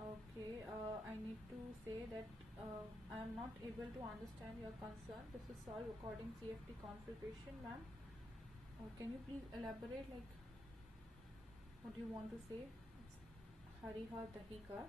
Okay, I need to say that I am not able to understand your concern. This is solved according CFT configuration, ma'am. Can you please elaborate, like, what do you want to say? It's Hariha Dahika.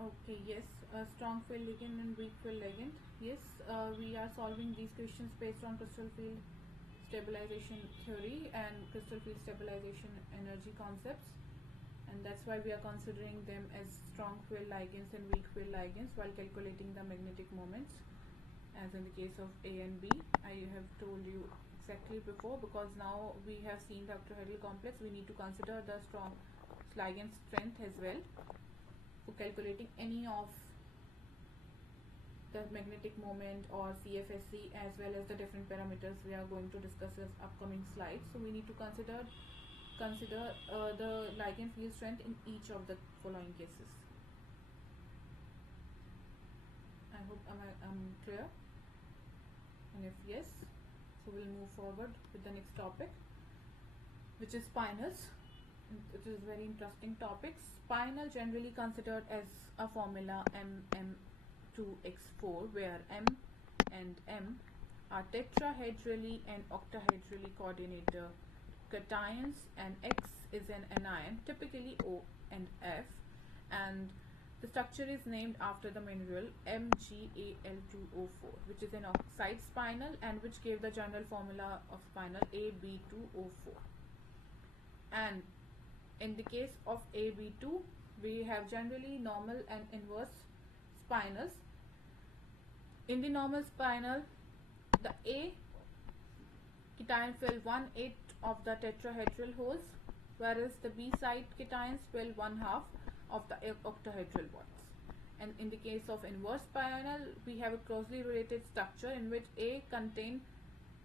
Okay, yes, strong field ligand and weak field ligand. Yes, we are solving these questions based on crystal field stabilization theory and crystal field stabilization energy concepts, and that's why we are considering them as strong field ligands and weak field ligands while calculating the magnetic moments, as in the case of A and B. I have told you exactly before, because now we have seen the octahedral complex, we need to consider the strong ligand strength as well for calculating any of the magnetic moment or CFSE, as well as the different parameters we are going to discuss in upcoming slides. So we need to consider the ligand field strength in each of the following cases. I hope I'm clear, and if yes, so we'll move forward with the next topic, which is spinels. It is very interesting topic. Spinel generally considered as a formula MM2X4, where M and M are tetrahedrally and octahedrally coordinated cations, and X is an anion, typically O and F, and the structure is named after the mineral MgAl2O4, which is an oxide spinel and which gave the general formula of spinel AB2O4. And in the case of AB2, we have generally normal and inverse spinels. In the normal spinel, the A cation field 1,8 of the tetrahedral holes, whereas the B side cations fill 1/2 of the octahedral bonds. And in the case of inverse spinel, we have a closely related structure in which A contain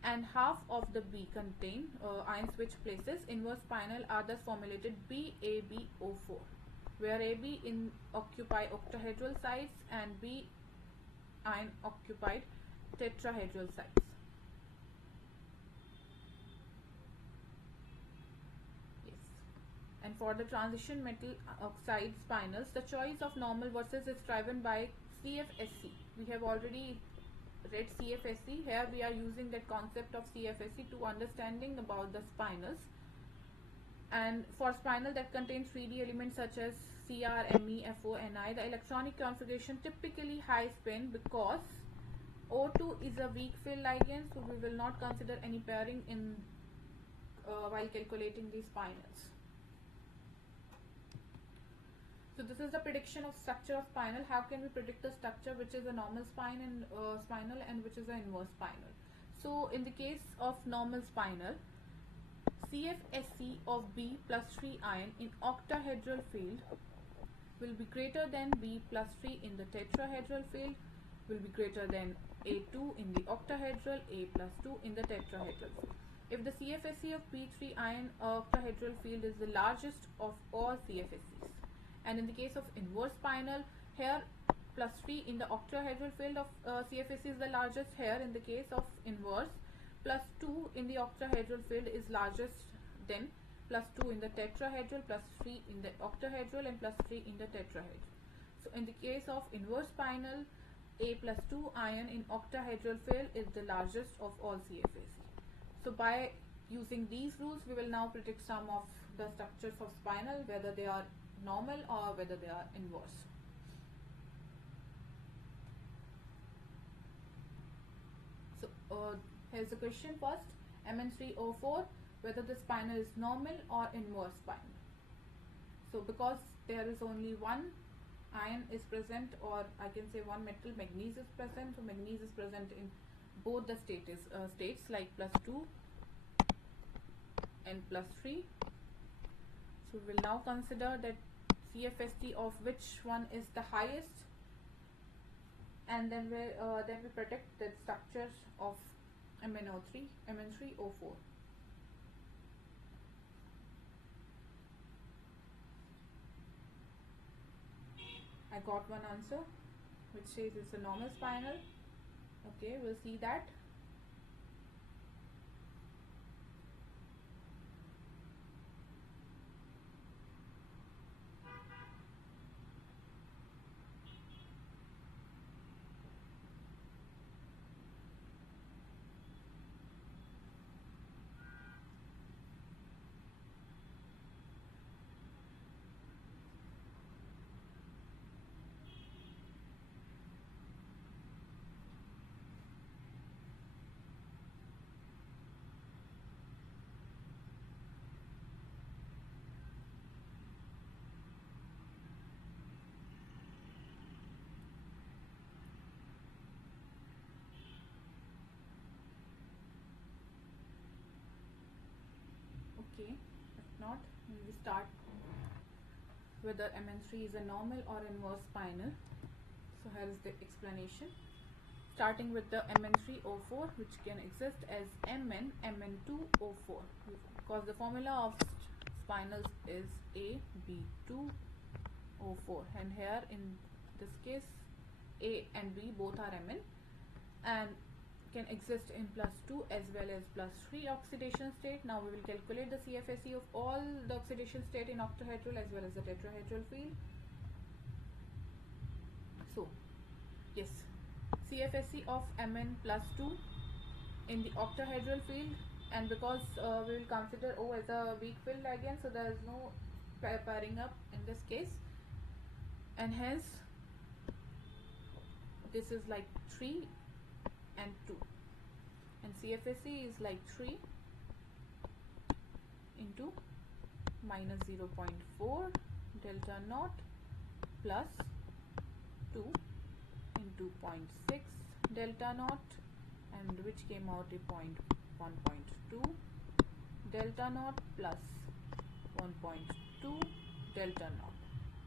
and half of the B contain ion switch places. Inverse spinel are thus formulated BABO4, where AB occupy octahedral sites and B ion occupied tetrahedral sites. Yes. And for the transition metal oxide spinels, the choice of normal versus is driven by CFSC. We have already read CFSC. Here we are using that concept of CFSC to understanding about the spinels. And for spinel that contains 3D elements such as Cr, Me, Fo, Ni, the electronic configuration typically high spin because O2 is a weak fill ligand, so we will not consider any pairing in while calculating these spinels. So this is the prediction of structure of spinal. How can we predict the structure which is a normal spine and spinal and which is an inverse spinal? So in the case of normal spinal, CFSC of B plus 3 ion in octahedral field will be greater than B plus 3 in the tetrahedral field, will be greater than A2 in the octahedral, A plus 2 in the tetrahedral field. If the CFSC of B3 ion octahedral field is the largest of all CFSCs, and in the case of inverse spinal, here plus 3 in the octahedral field of CFSC is the largest. Here in the case of inverse, plus 2 in the octahedral field is largest than plus 2 in the tetrahedral, plus 3 in the octahedral, and plus 3 in the tetrahedral. So in the case of inverse spinal, A plus 2 ion in octahedral field is the largest of all CFSC. So by using these rules, we will now predict some of the structures of spinal, whether they are normal or whether they are inverse. So here's the question first. Mn3O4, whether the spinal is normal or inverse spinal. So because there is only one ion is present, or I can say one metal, manganese is present. So manganese is present in both the states like plus 2 and plus 3. So we will now consider that CFST of which one is the highest, and then we predict the structures of Mn3O4. I got one answer which says it's a normal spinal. Okay, we'll see that. Okay, if not, we will start whether Mn3 is a normal or inverse spinal. So here is the explanation. Starting with the Mn3O4, which can exist as Mn2O4, because the formula of spinals is AB2O4, and here in this case A and B both are Mn, and can exist in plus 2 as well as plus 3 oxidation state. Now we will calculate the CFSE of all the oxidation state in octahedral as well as the tetrahedral field. So yes, CFSE of Mn plus 2 in the octahedral field, and because we will consider O as a weak fill ligand, so there is no pairing up in this case, and hence this is like 3 and 2, and CFSE is like 3 into minus 0.4 delta naught plus 2 into 0.6 delta naught, and which came out a 1.2 delta naught plus 1.2 delta naught,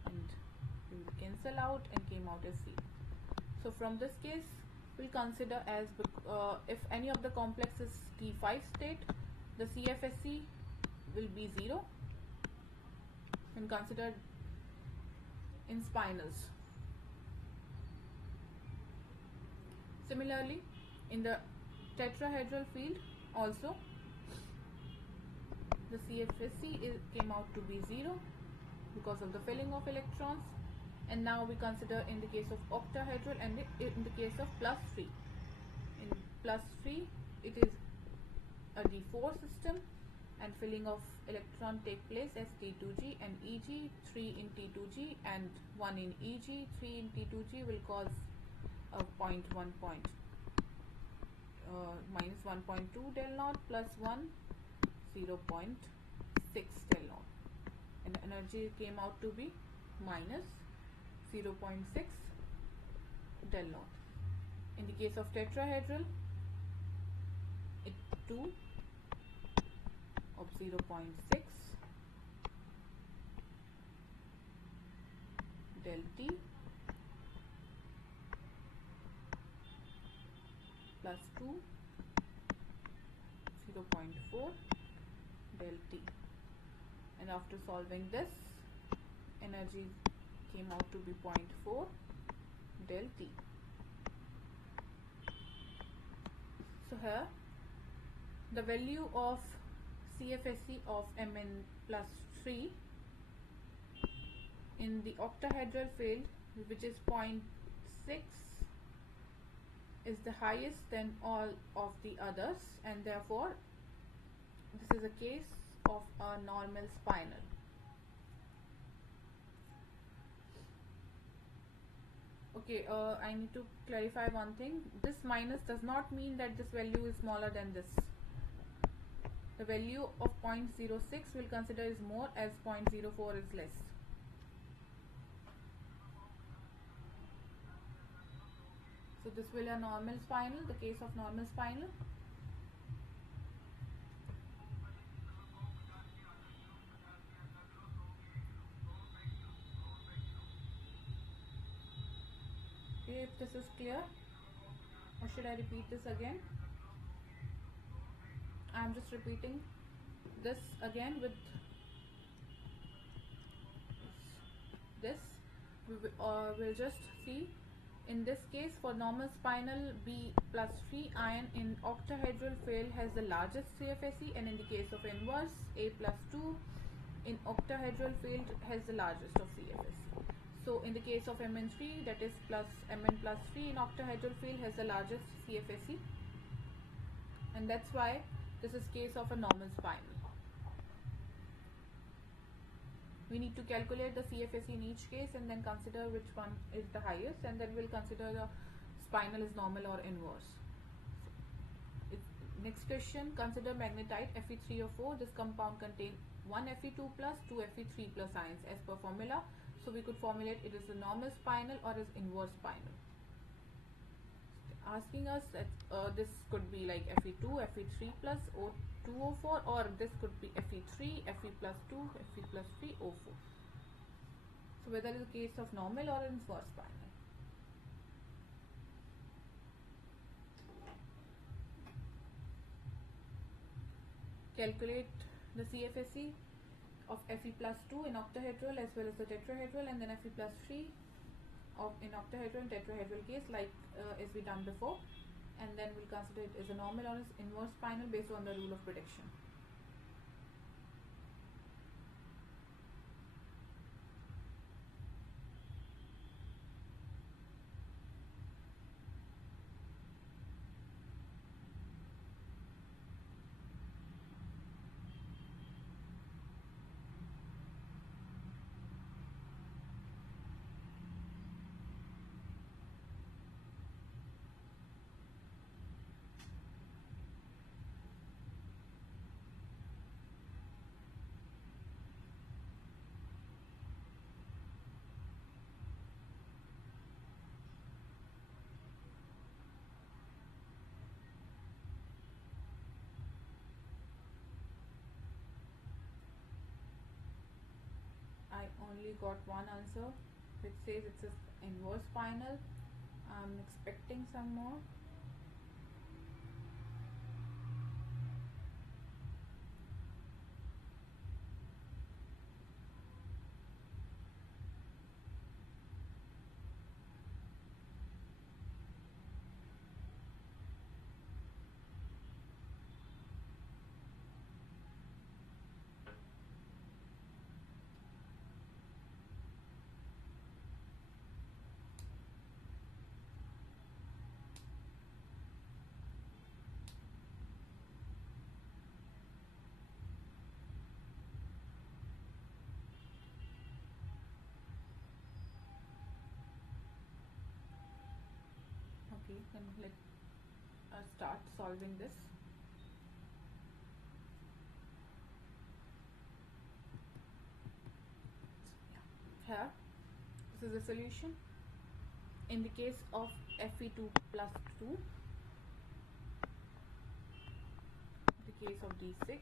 and we will cancel out and came out as 0. So from this case we'll consider as if any of the complex is T5 state, the CFSE will be 0 and considered in spinels. Similarly, in the tetrahedral field also the CFSE came out to be 0 because of the filling of electrons. And now we consider in the case of octahedral and in the case of plus 3. In plus 3 it is a D4 system and filling of electron take place as T2G and EG, 3 in T2G and 1 in EG. 3 in T2G will cause a minus 1.2 del naught plus 1, 0.6 del naught, and energy came out to be minus 0.6 del naught. In the case of tetrahedral, it 2 of 0.6 del T plus 2 0.4 del T, and after solving this, energy came out to be 0.4 del T. So here the value of CFSE of Mn plus 3 in the octahedral field, which is 0.6, is the highest than all of the others, and therefore this is a case of a normal spinel. Okay, I need to clarify one thing. This minus does not mean that this value is smaller than this. The value of 0.06 we'll consider is more, as 0.04 is less. So this will a normal spinel, the case of normal spinel. Okay, if this is clear, or should I repeat this again? I am just repeating this again with this. We'll just see. In this case, for normal spinal, B plus 3 ion in octahedral field has the largest CFSE, and in the case of inverse, A plus 2 in octahedral field has the largest of CFSE. So in the case of Mn3, that is Mn plus 3 in octahedral field has the largest CFSE, and that's why this is case of a normal spinal. We need to calculate the CFSE in each case and then consider which one is the highest, and then we'll consider the spinal is normal or inverse. Next question, consider magnetite Fe3O4. This compound contains 1 Fe2 plus 2 Fe3 plus ions as per formula. So we could formulate it is a normal spinal or is inverse spinal. Asking us that this could be like Fe2, Fe3 plus O2O4, or this could be Fe3, Fe plus 2, Fe plus 3, O4. So whether it's a case of normal or inverse spinal. Calculate the CFSE of Fe plus 2 in octahedral as well as the tetrahedral, and then Fe plus 3 of in octahedral and tetrahedral case, like as we done before, and then we'll consider it as a normal or as inverse spinal based on the rule of prediction. only got one answer which says it's an inverse spinal. I'm expecting some more. Okay, then let's start solving this. Here, this is the solution. In the case of Fe2 plus 2, the case of D6,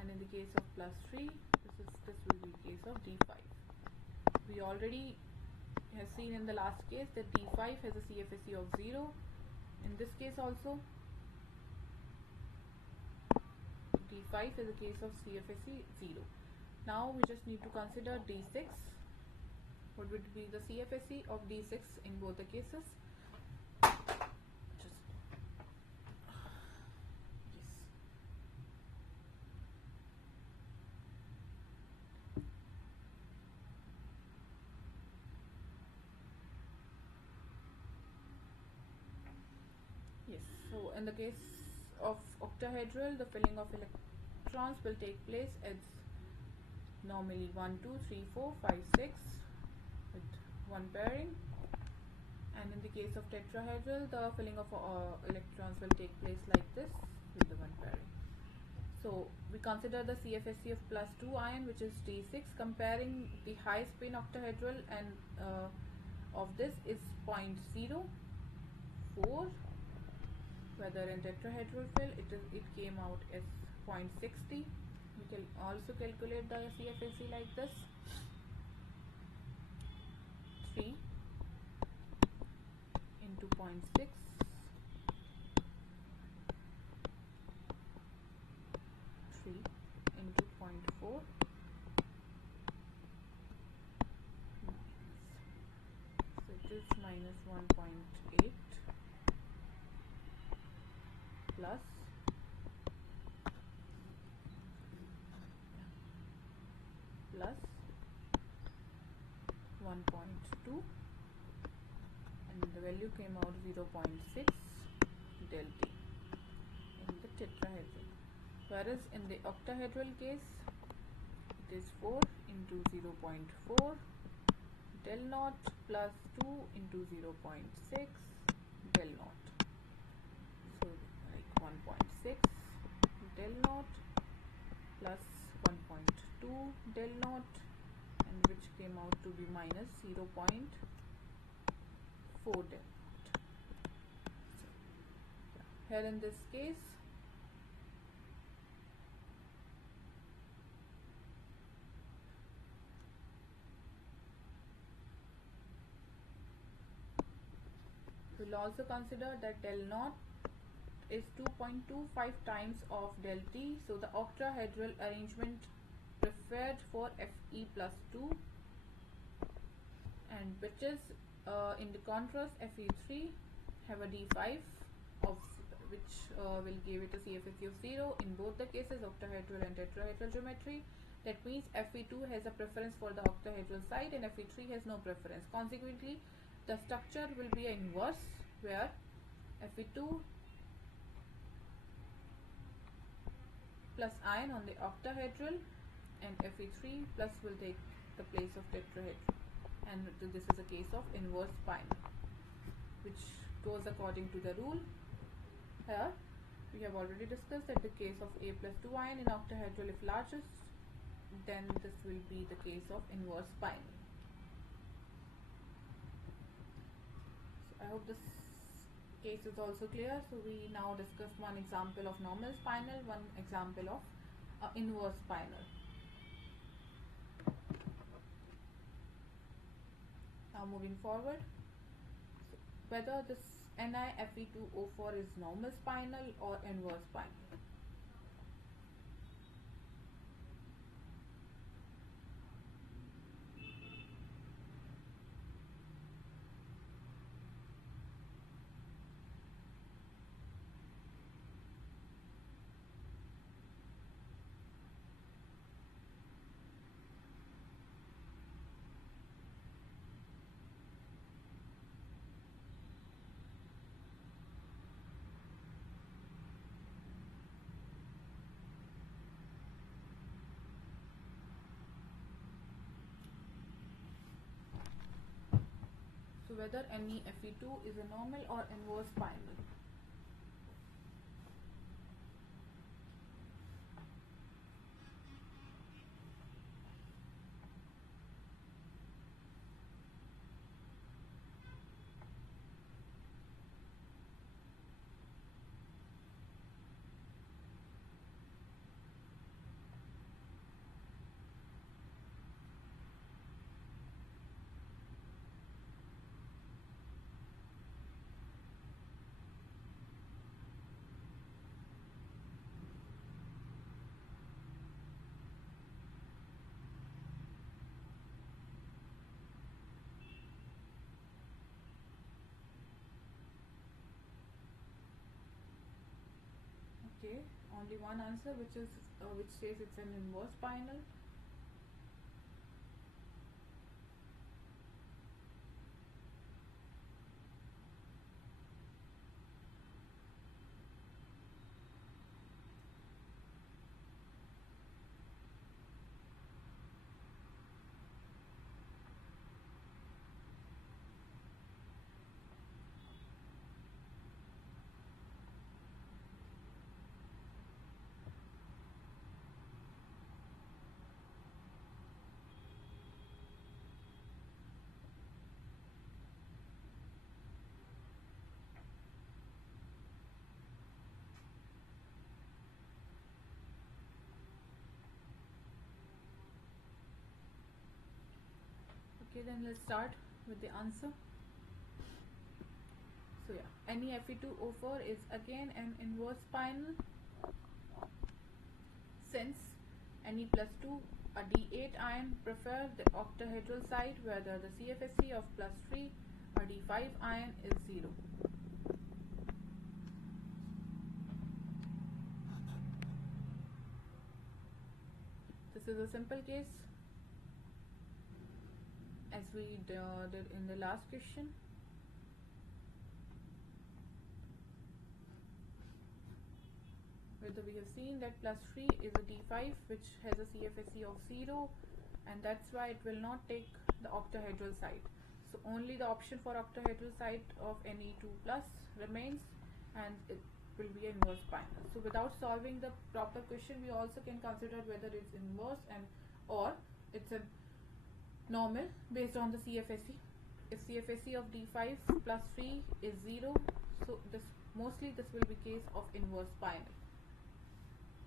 and in the case of plus 3, this will be case of D5. We already have seen in the last case that D5 has a CFSE of 0. In this case also, D5 is a case of CFSE 0. Now we just need to consider D6. What would be the CFSE of D6 in both the cases? Yes, so in the case of octahedral, the filling of electrons will take place as normally 1, 2, 3, 4, 5, 6 with one pairing, and in the case of tetrahedral, the filling of electrons will take place like this with the one pairing. So we consider the CFSE of plus 2 ion, which is D6. Comparing the high spin octahedral and of this is 0.04. Whether in tetrahedral fill it came out as 0.60. We can also calculate the CFSE like this: 3 into 0.6 3 into 0.4 so it is minus 1.8 plus 1.2, and the value came out 0.6 del T in the tetrahedral. Whereas in the octahedral case, it is 4 into 0.4 del naught plus 2 into 0.6 del naught. So like 1.6 del naught plus 1.2 del naught, and which came out to be minus 0.4 del naught. Here in this case, we'll also consider that del naught is 2.25 times of del T. So the octahedral arrangement preferred for Fe plus 2, and which is in the contrast Fe3 have a D5 of which will give it a CFSE of 0 in both the cases, octahedral and tetrahedral geometry. That means Fe2 has a preference for the octahedral side and Fe3 has no preference. Consequently, the structure will be an inverse where Fe2 plus ion on the octahedral and Fe3 plus will take the place of tetrahedral, and this is a case of inverse spinal, which goes according to the rule. Here we have already discussed that the case of A plus 2 ion in octahedral, if largest, then this will be the case of inverse spinal. So I hope this case is also clear. So we now discussed one example of normal spinal, one example of inverse spinal. Now moving forward, whether this NiFe2O4 is normal spinel or inverse spinel. So whether NeFe2 is a normal or inverse spinel. Okay, only one answer, which says it's an inverse spinal. Okay, then let's start with the answer. So yeah, NeFe2O4 is again an inverse spinal, since Ne+2, a D8 ion, prefer the octahedral site, whether the CFSE of +3, a D5 ion, is 0. This is a simple case, as we did in the last question. Whether we have seen that +3 is a D5 which has a CFSE of 0, and that's why it will not take the octahedral site. So only the option for octahedral site of Ne2+ remains, and it will be inverse spinal. So without solving the proper question, we also can consider whether it's inverse or it's a normal based on the CFSE. If CFSE of D5 +3 is 0, so this will be case of inverse spinal.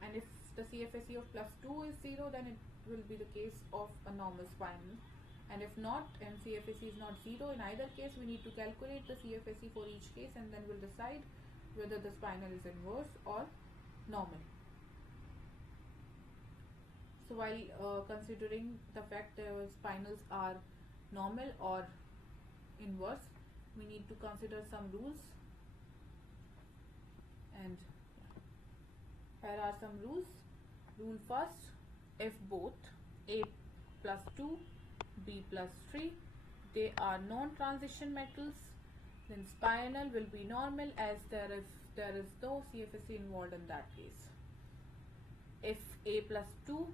And if the CFSE of +2 is 0, then it will be the case of a normal spinal. And if not, and CFSE is not 0, in either case we need to calculate the CFSE for each case, and then we'll decide whether the spinal is inverse or normal. So while considering the fact that spinals are normal or inverse, we need to consider some rules, and here are some rules. Rule first: if both A+2, B+3, they are non-transition metals, then spinal will be normal, as there is no CFSE involved in that case. If A+2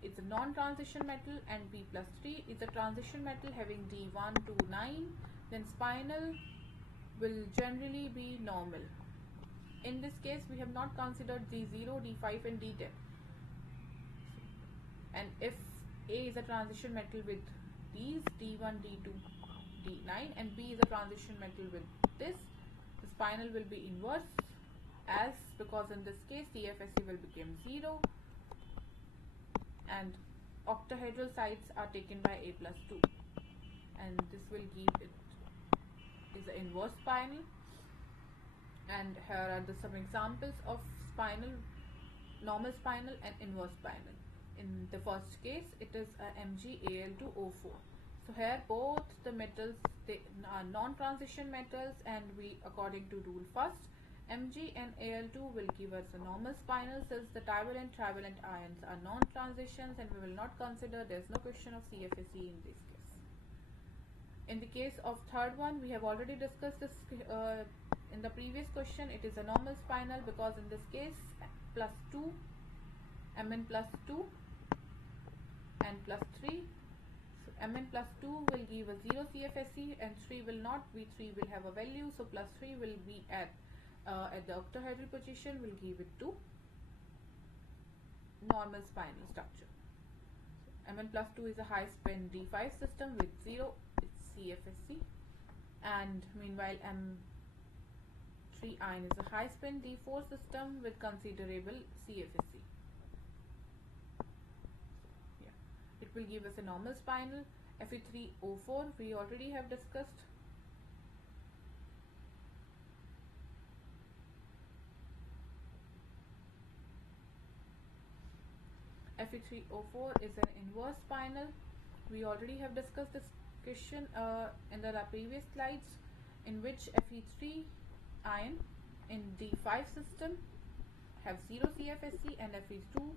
is a non-transition metal and B+3 is a transition metal having D1 to 9, then spinal will generally be normal. In this case, we have not considered D0, D5 and D10. And if A is a transition metal with these D1, D2, D9, and B is a transition metal with this, the spinal will be inverse, because in this case CFSE will become 0 and octahedral sites are taken by A+2. and this will give it is the inverse spinal. And here are some examples of spinal, normal spinal and inverse spinal. In the first case, it is a MgAl2O4. So here both the metals, they are non-transition metals, and we, according to rule first, Mg and Al2 will give us a normal spinal, since the divalent trivalent ions are non-transitions, and we will not consider, there's no question of CFSE in this case. In the case of third one, we have already discussed this in the previous question. It is a normal spinal because in this case plus 2, Mn plus 2 and plus 3. So Mn plus 2 will give a 0 CFSE and 3 will not. V3 will have a value, so plus 3 will be at the octahedral position, will give it to normal spinal structure. So Mn plus 2 is a high spin D5 system with 0, it's CFSE, and meanwhile M3 ion is a high spin D4 system with considerable CFSE. Yeah, it will give us a normal spinal. Fe3O4 we already have discussed. Fe3O4 is an inverse spinal. We already have discussed this question in the previous slides, in which Fe3 ion in D5 system have 0 CFSE and Fe2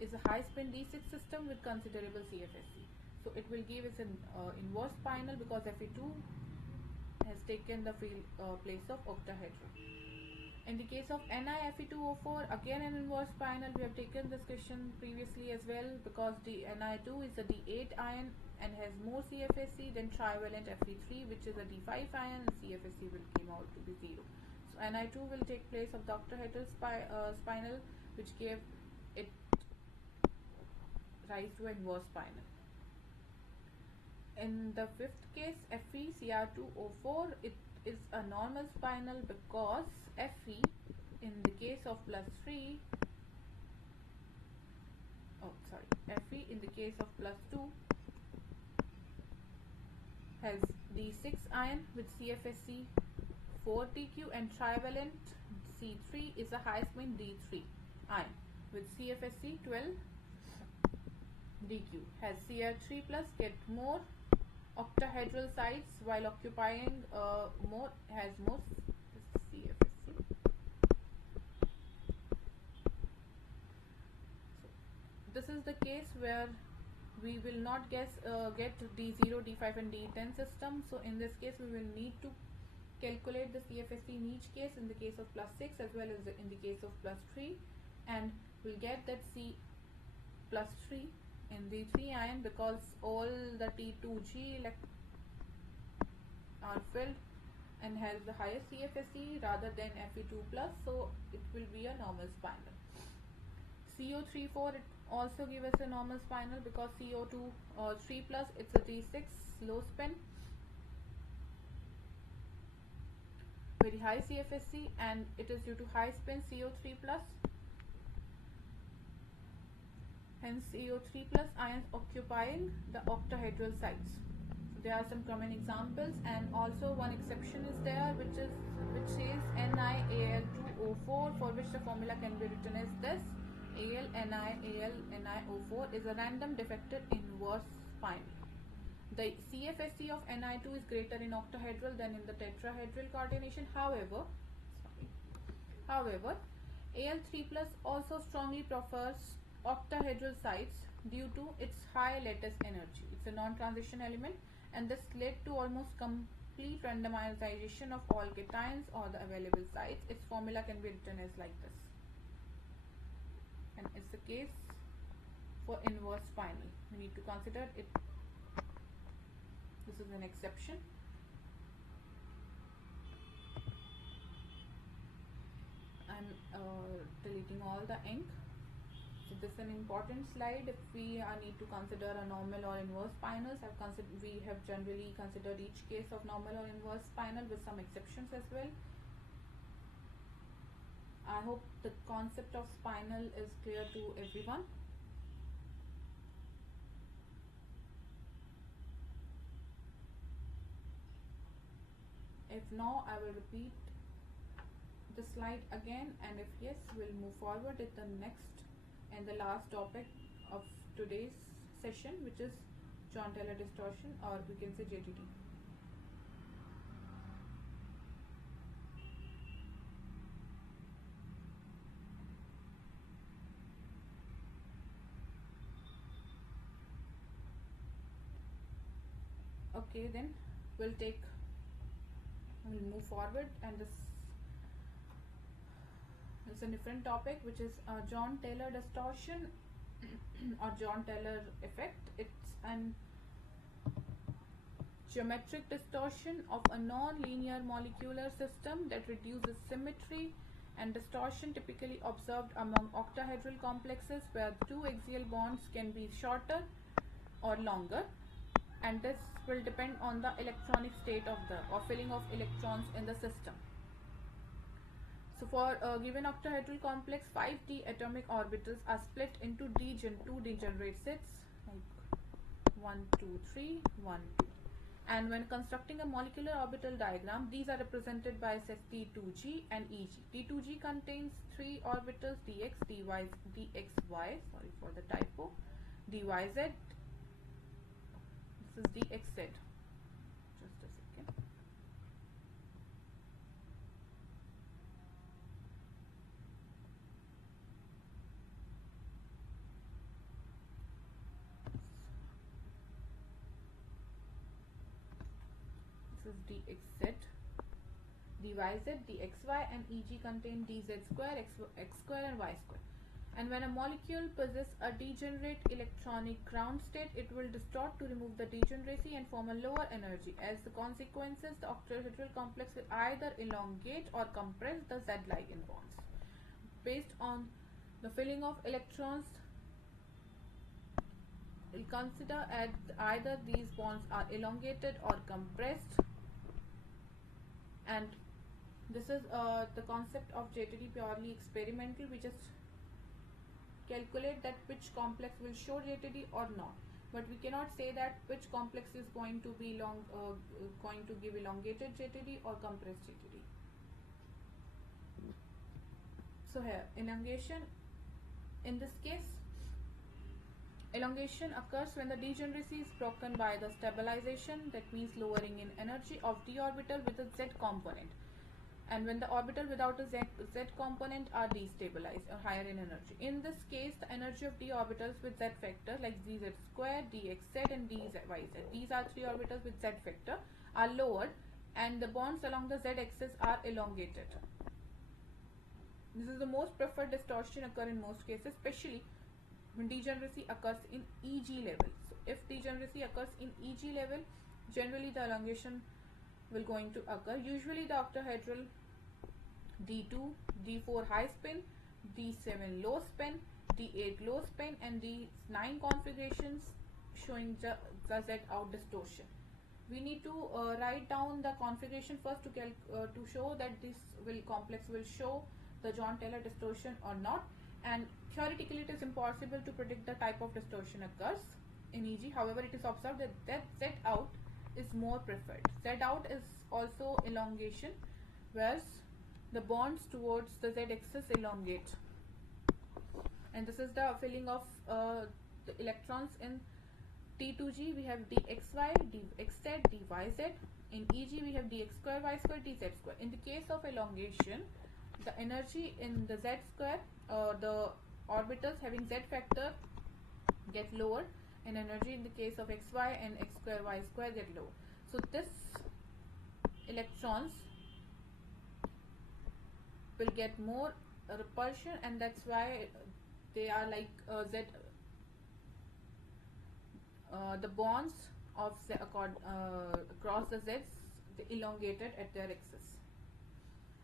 is a high spin D6 system with considerable CFSE. So it will give us an inverse spinal because Fe2 has taken the place of octahedral. In the case of NiFe2O4, again an inverse spinal. We have taken this question previously as well, because the Ni2 is a D8 ion and has more CFSE than trivalent Fe3, which is a D5 ion, and CFSE will come out to be 0. So Ni2 will take place of the octahedral spinal, which gave it rise to an inverse spinal. In the fifth case, FeCr2O4, it is a normal spinal because Fe in the case of plus 3, Fe in the case of plus 2 has D6 ion with CFSE 4 TQ, and trivalent C3 is a high spin D3 ion with CFSE 12 DQ, has Cr3 plus, get more octahedral sites while occupying more, has more CFSE. So this is the case where we will not get D0, D5 and D10 system. So in this case we will need to calculate the CFSE in each case, in the case of plus 6 as well as in the case of plus 3, and we'll get that C plus 3 in D3 ion because all the T2G are filled and has the highest CFSE rather than Fe2 plus, so it will be a normal spinal. CO34, it also gives us a normal spinal because CO2 3 plus, it's a D6 low spin, very high CFSE, and it is due to high spin CO3 plus. Hence CO3 plus ions occupying the octahedral sites. So there are some common examples, and also one exception is there, which says NiAl2O4, for which the formula can be written as this: Al NiAl NiO4 is a random defective inverse spinal. The CFSE of Ni2 is greater in octahedral than in the tetrahedral coordination. However, Al3 plus also strongly prefers octahedral sites due to its high lattice energy. It's a non-transition element, and this led to almost complete randomization of all cations or the available sites. Its formula can be written as like this, and it's the case for inverse spinal. We need to consider it. This is an exception. I'm deleting all the ink. So this is an important slide. If we need to consider a normal or inverse spinals, we have generally considered each case of normal or inverse spinal with some exceptions as well. I hope the concept of spinal is clear to everyone. If no, I will repeat the slide again, and if yes, we'll move forward with the next and the last topic of today's session, which is John-Taylor distortion, or we can say JTD. Okay, then we'll move forward, and this is a different topic, which is John-Taylor distortion or John-Taylor effect. It's an geometric distortion of a non-linear molecular system that reduces symmetry, and distortion typically observed among octahedral complexes where two axial bonds can be shorter or longer, and this will depend on the electronic state of the filling of electrons in the system. So for a given octahedral complex, 5d atomic orbitals are split into two degenerate sets, like 1 2 3 1 2, and when constructing a molecular orbital diagram, these are represented by sets T2g and EG. T2g contains 3 orbitals, dx, dy, dxy, sorry for the typo, dyz. This is dxz. Just a second. This is dxz, dyz, dxy, and eg contain dz square, x square, and y square. And when a molecule possesses a degenerate electronic ground state, it will distort to remove the degeneracy and form a lower energy. As the consequences, the octahedral complex will either elongate or compress the Z ligand bonds. Based on the filling of electrons, we'll consider at either these bonds are elongated or compressed, and this is the concept of JTD purely experimental. We just calculate that which complex will show JTD or not, but we cannot say that which complex is going to be going to give elongated JTD or compressed JTD. So here, elongation, in this case, elongation occurs when the degeneracy is broken by the stabilization, that means lowering in energy, of d orbital with a Z component, and when the orbital without a Z component are destabilized or higher in energy. In this case, the energy of d orbitals with Z factor, like dz square, dxz, and dyz, these are 3 orbitals with Z factor, are lowered, and the bonds along the Z axis are elongated. This is the most preferred distortion occur in most cases, especially when degeneracy occurs in EG level. So if degeneracy occurs in EG level, generally the elongation will going to occur. Usually the octahedral D2, D4 high spin, D7 low spin, D8 low spin, and D9 configurations showing the Z out distortion. We need to write down the configuration first to show that this complex will show the John-Taylor distortion or not, and theoretically it is impossible to predict the type of distortion occurs in EG. However, it is observed that Z out is more preferred. Z out is also elongation, whereas the bonds towards the Z axis elongate, and this is the filling of the electrons. In T2G we have dxy, dxz, dyz. In EG we have dx square, y square, dz square. In the case of elongation, the energy in the Z square, the orbitals having Z factor get lower, and energy in the case of xy and x square, y square get low. So this electrons will get more repulsion, and that's why they are like the bonds of across the Z's, they elongated at their axis.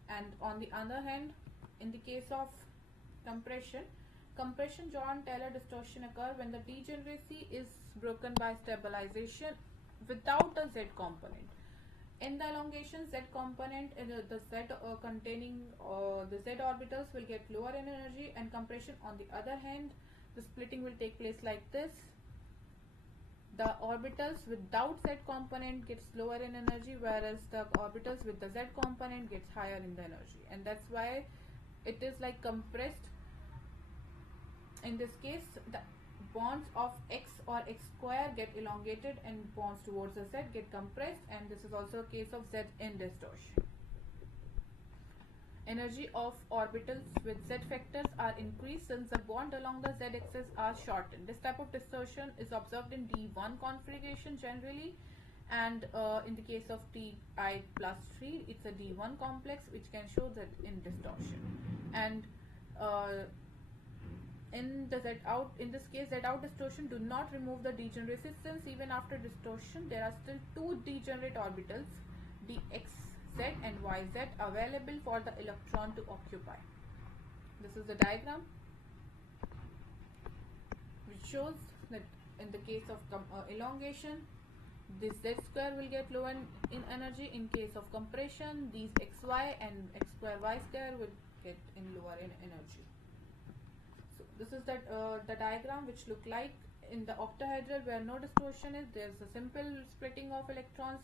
And on the other hand, in the case of compression, John-Taylor distortion occur when the degeneracy is broken by stabilization without a Z component. In the elongation, Z component, the Z containing the Z orbitals will get lower in energy, and compression on the other hand, the splitting will take place like this. the orbitals without Z component gets lower in energy, whereas the orbitals with the Z component gets higher in the energy, and that's why it is like compressed. In this case, the bonds of X or X square get elongated and bonds towards the Z get compressed, and this is also a case of Z-in distortion. Energy of orbitals with Z factors are increased since the bond along the Z axis are shortened. This type of distortion is observed in D1 configuration generally, and in the case of Ti plus 3, it's a D1 complex which can show Z-in distortion. And in the Z out, in this case, Z out distortion do not remove the degeneracy, since even after distortion there are still two degenerate orbitals, dxz and yz, available for the electron to occupy. This is the diagram which shows that in the case of elongation, this Z square will get lower in energy. In case of compression, these xy and x square y square will get in lower in energy. So this is that the diagram which look like in the octahedral where no distortion is. There's a simple splitting of electrons,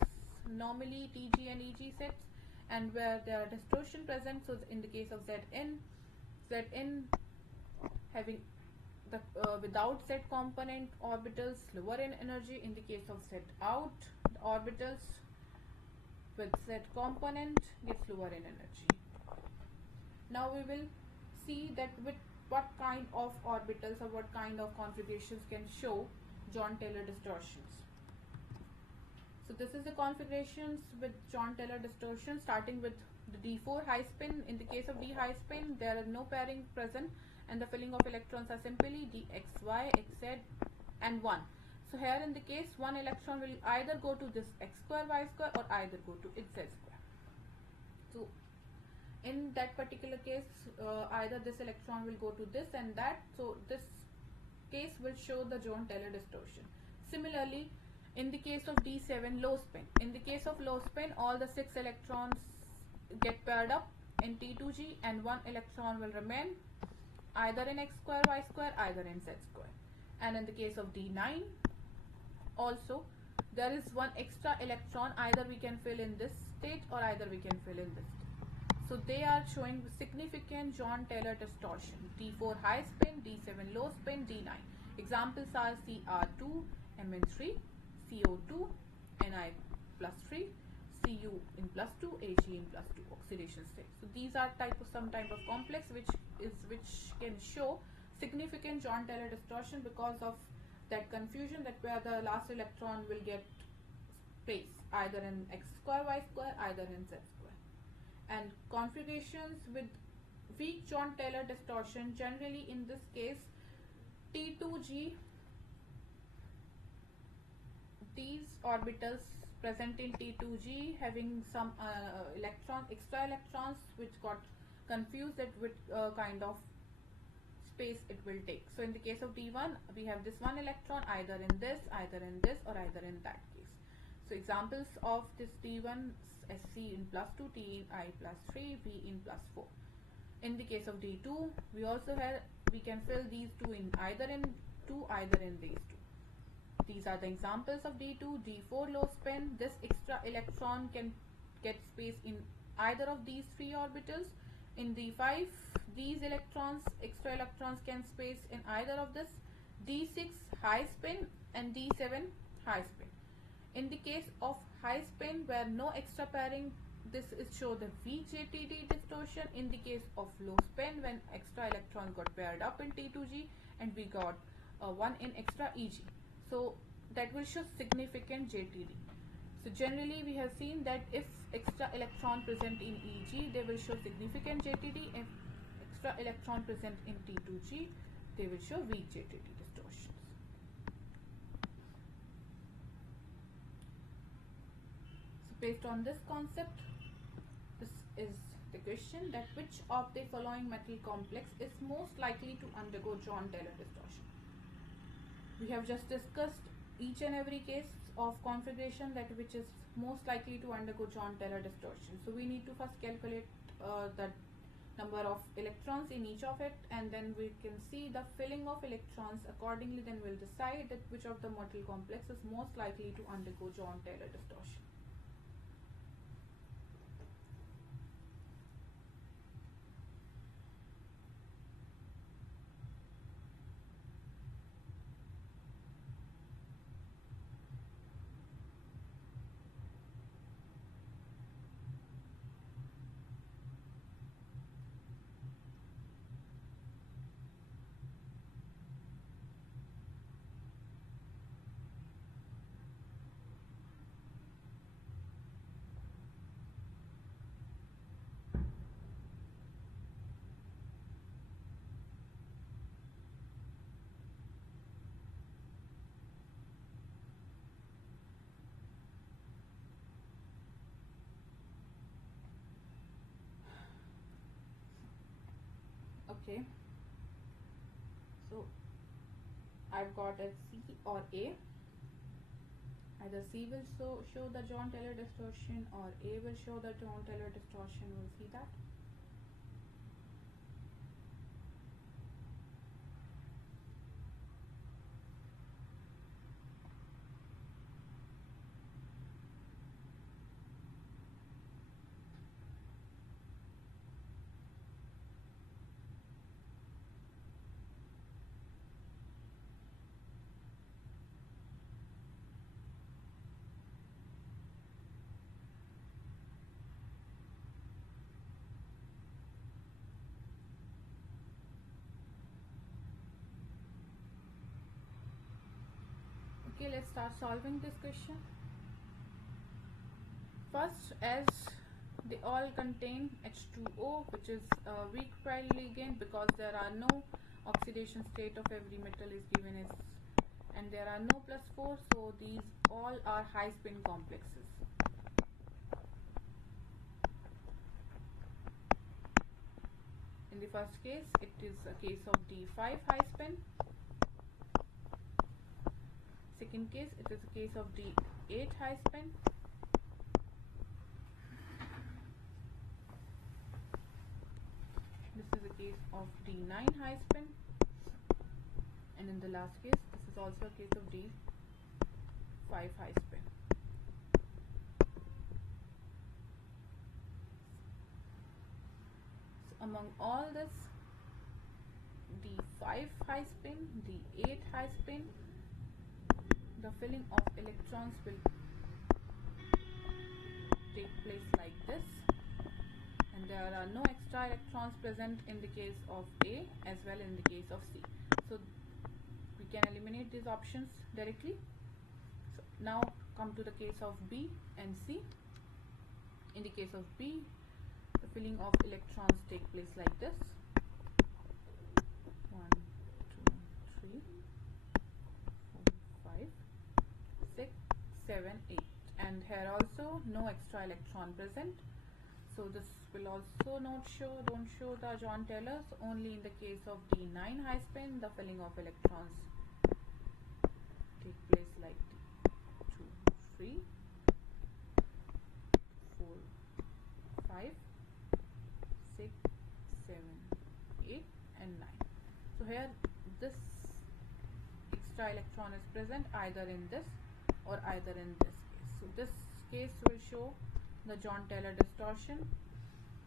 normally Tg and Eg sets, and where there are distortion present. So in the case of Zn having the without Z component orbitals lower in energy. In the case of Z out, the orbitals with Z component gets lower in energy. Now we will see that with what kind of orbitals or what kind of configurations can show John-Taylor distortions. So this is the configurations with John-Taylor distortion, starting with the D4 high spin. In the case of D high spin, there are no pairing present, and the filling of electrons are simply dxy, xz and 1. So here in the case, one electron will either go to this x square y square or either go to its z square. So in that particular case, either this electron will go to this and that. So this case will show the John-Taylor distortion. Similarly, in the case of D7 low spin, in the case of low spin, all the 6 electrons get paired up in T2g, and one electron will remain either in x square y square, either in z square. And in the case of D9 also, there is one extra electron, either we can fill in this state or either we can fill in this state. So they are showing significant John-Taylor distortion. D4 high spin, D7 low spin, D9. Examples are Cr2 Mn3, CO2 Ni plus 3, Cu in plus 2, Ag in plus 2 oxidation state. So these are some type of complex which can show significant John-Taylor distortion because of that confusion, that where the last electron will get space either in x square y square, either in z square. And configurations with weak John-Taylor distortion, generally in this case T2g, these orbitals present in T2g having some extra electrons which got confused that with kind of space it will take. So in the case of D1, we have this one electron either in this, or either in that case. So examples of this D1, Sc in plus 2, Ti plus 3, V in plus 4. In the case of D2, we also have, we can fill these two in either in 2, either in these two. These are the examples of D2. D4 low spin, this extra electron can get space in either of these 3 orbitals. In D5, these extra electrons can space in either of this. D6 high spin and D7 high spin. In the case of high spin where no extra pairing, this is show the weak JTD distortion. In the case of low spin, when extra electrons got paired up in T2g and we got one in extra EG, so that will show significant JTD. So generally we have seen that if extra electron present in EG, they will show significant JTD. If extra electron present in T2g, they will show weak JTD distortions. So based on this concept, this is the question, that which of the following metal complex is most likely to undergo John-Taylor distortion. We have just discussed each and every case of configuration that which is most likely to undergo John-Taylor distortion. So we need to first calculate the number of electrons in each of it, and then we can see the filling of electrons. Accordingly, then we'll decide that which of the metal complex is most likely to undergo John-Taylor distortion. Okay, so I've got a C or A. Either C will show the John-Taylor distortion or A will show the John-Taylor distortion. We'll see that. Okay, let's start solving this question. First, as they all contain H2O, which is a weak trial ligand, because there are no oxidation state of every metal is given as, and there are no +4, so these all are high spin complexes. In the first case, it is a case of D5 high spin. Second case, it is a case of D8 high spin. This is a case of D9 high spin. And in the last case, this is also a case of D5 high spin. So among all this, D5 high spin, D8 high spin, the filling of electrons will take place like this, and there are no extra electrons present in the case of A as well in the case of C. So we can eliminate these options directly. So now come to the case of B and C. In the case of B, the filling of electrons take place like this. 1, 2, 3, 4, 5, 6, 7, 8, and here also no extra electron present, so this will also don't show the John-Taylors. Only in the case of D9 high spin, the filling of electrons take place like 2, 3, 4, 5, 6, 7, 8, and 9. So here this extra electron is present either in this or either in this case. So this case will show the John-Taylor distortion,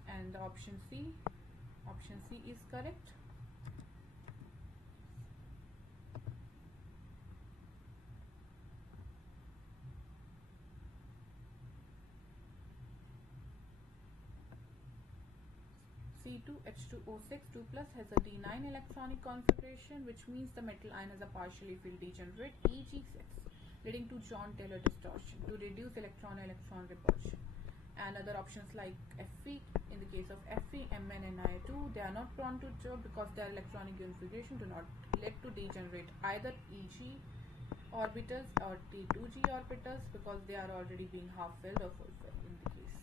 and the option C is correct. C2H2O6 2+ has a D9 electronic configuration, which means the metal ion is a partially filled degenerate Eg6, leading to John-Taylor distortion to reduce electron-electron repulsion. And other options like Fe, in the case of Fe, Mn and Ni2, they are not prone to Joe because their electronic configuration do not lead to degenerate either Eg orbitals or T2g orbitals, because they are already being half filled or full filled in the case.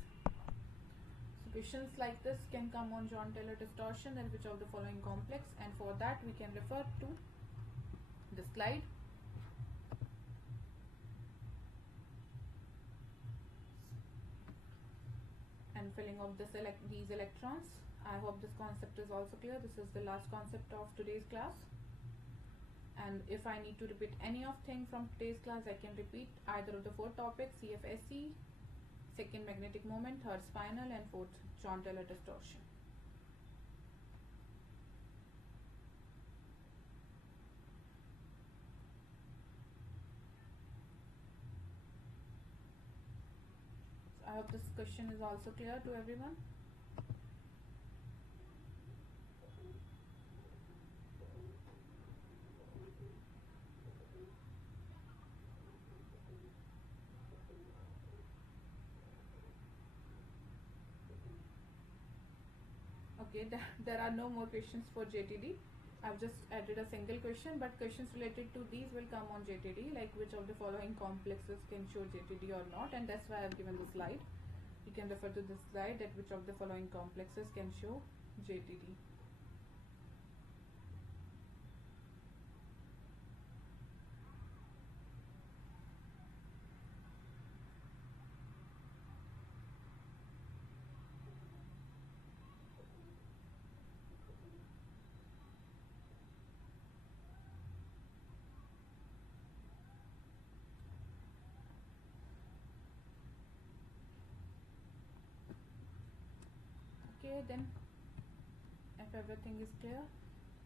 So questions like this can come on John-Taylor distortion and which of the following complex, and for that we can refer to the slide. And filling of these electrons I hope this concept is also clear. This is the last concept of today's class. And if I need to repeat any of things from today's class, I can repeat either of the 4 topics: CFSE, second magnetic moment, third spinal, and fourth John Taylor distortion. I hope this question is also clear to everyone. Okay, there are no more questions for JTD. I've just added a single question, but questions related to these will come on JTD, like which of the following complexes can show JTD or not, and that's why I've given the slide. You can refer to this slide, that which of the following complexes can show JTD. Okay, then if everything is clear,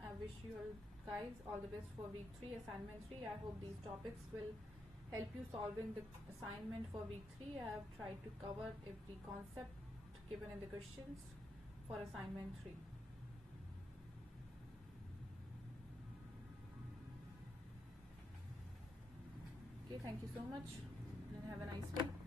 I wish you all guys all the best for week 3, assignment 3. I hope these topics will help you solving the assignment for week 3. I have tried to cover every concept given in the questions for assignment 3. Okay, thank you so much and have a nice day.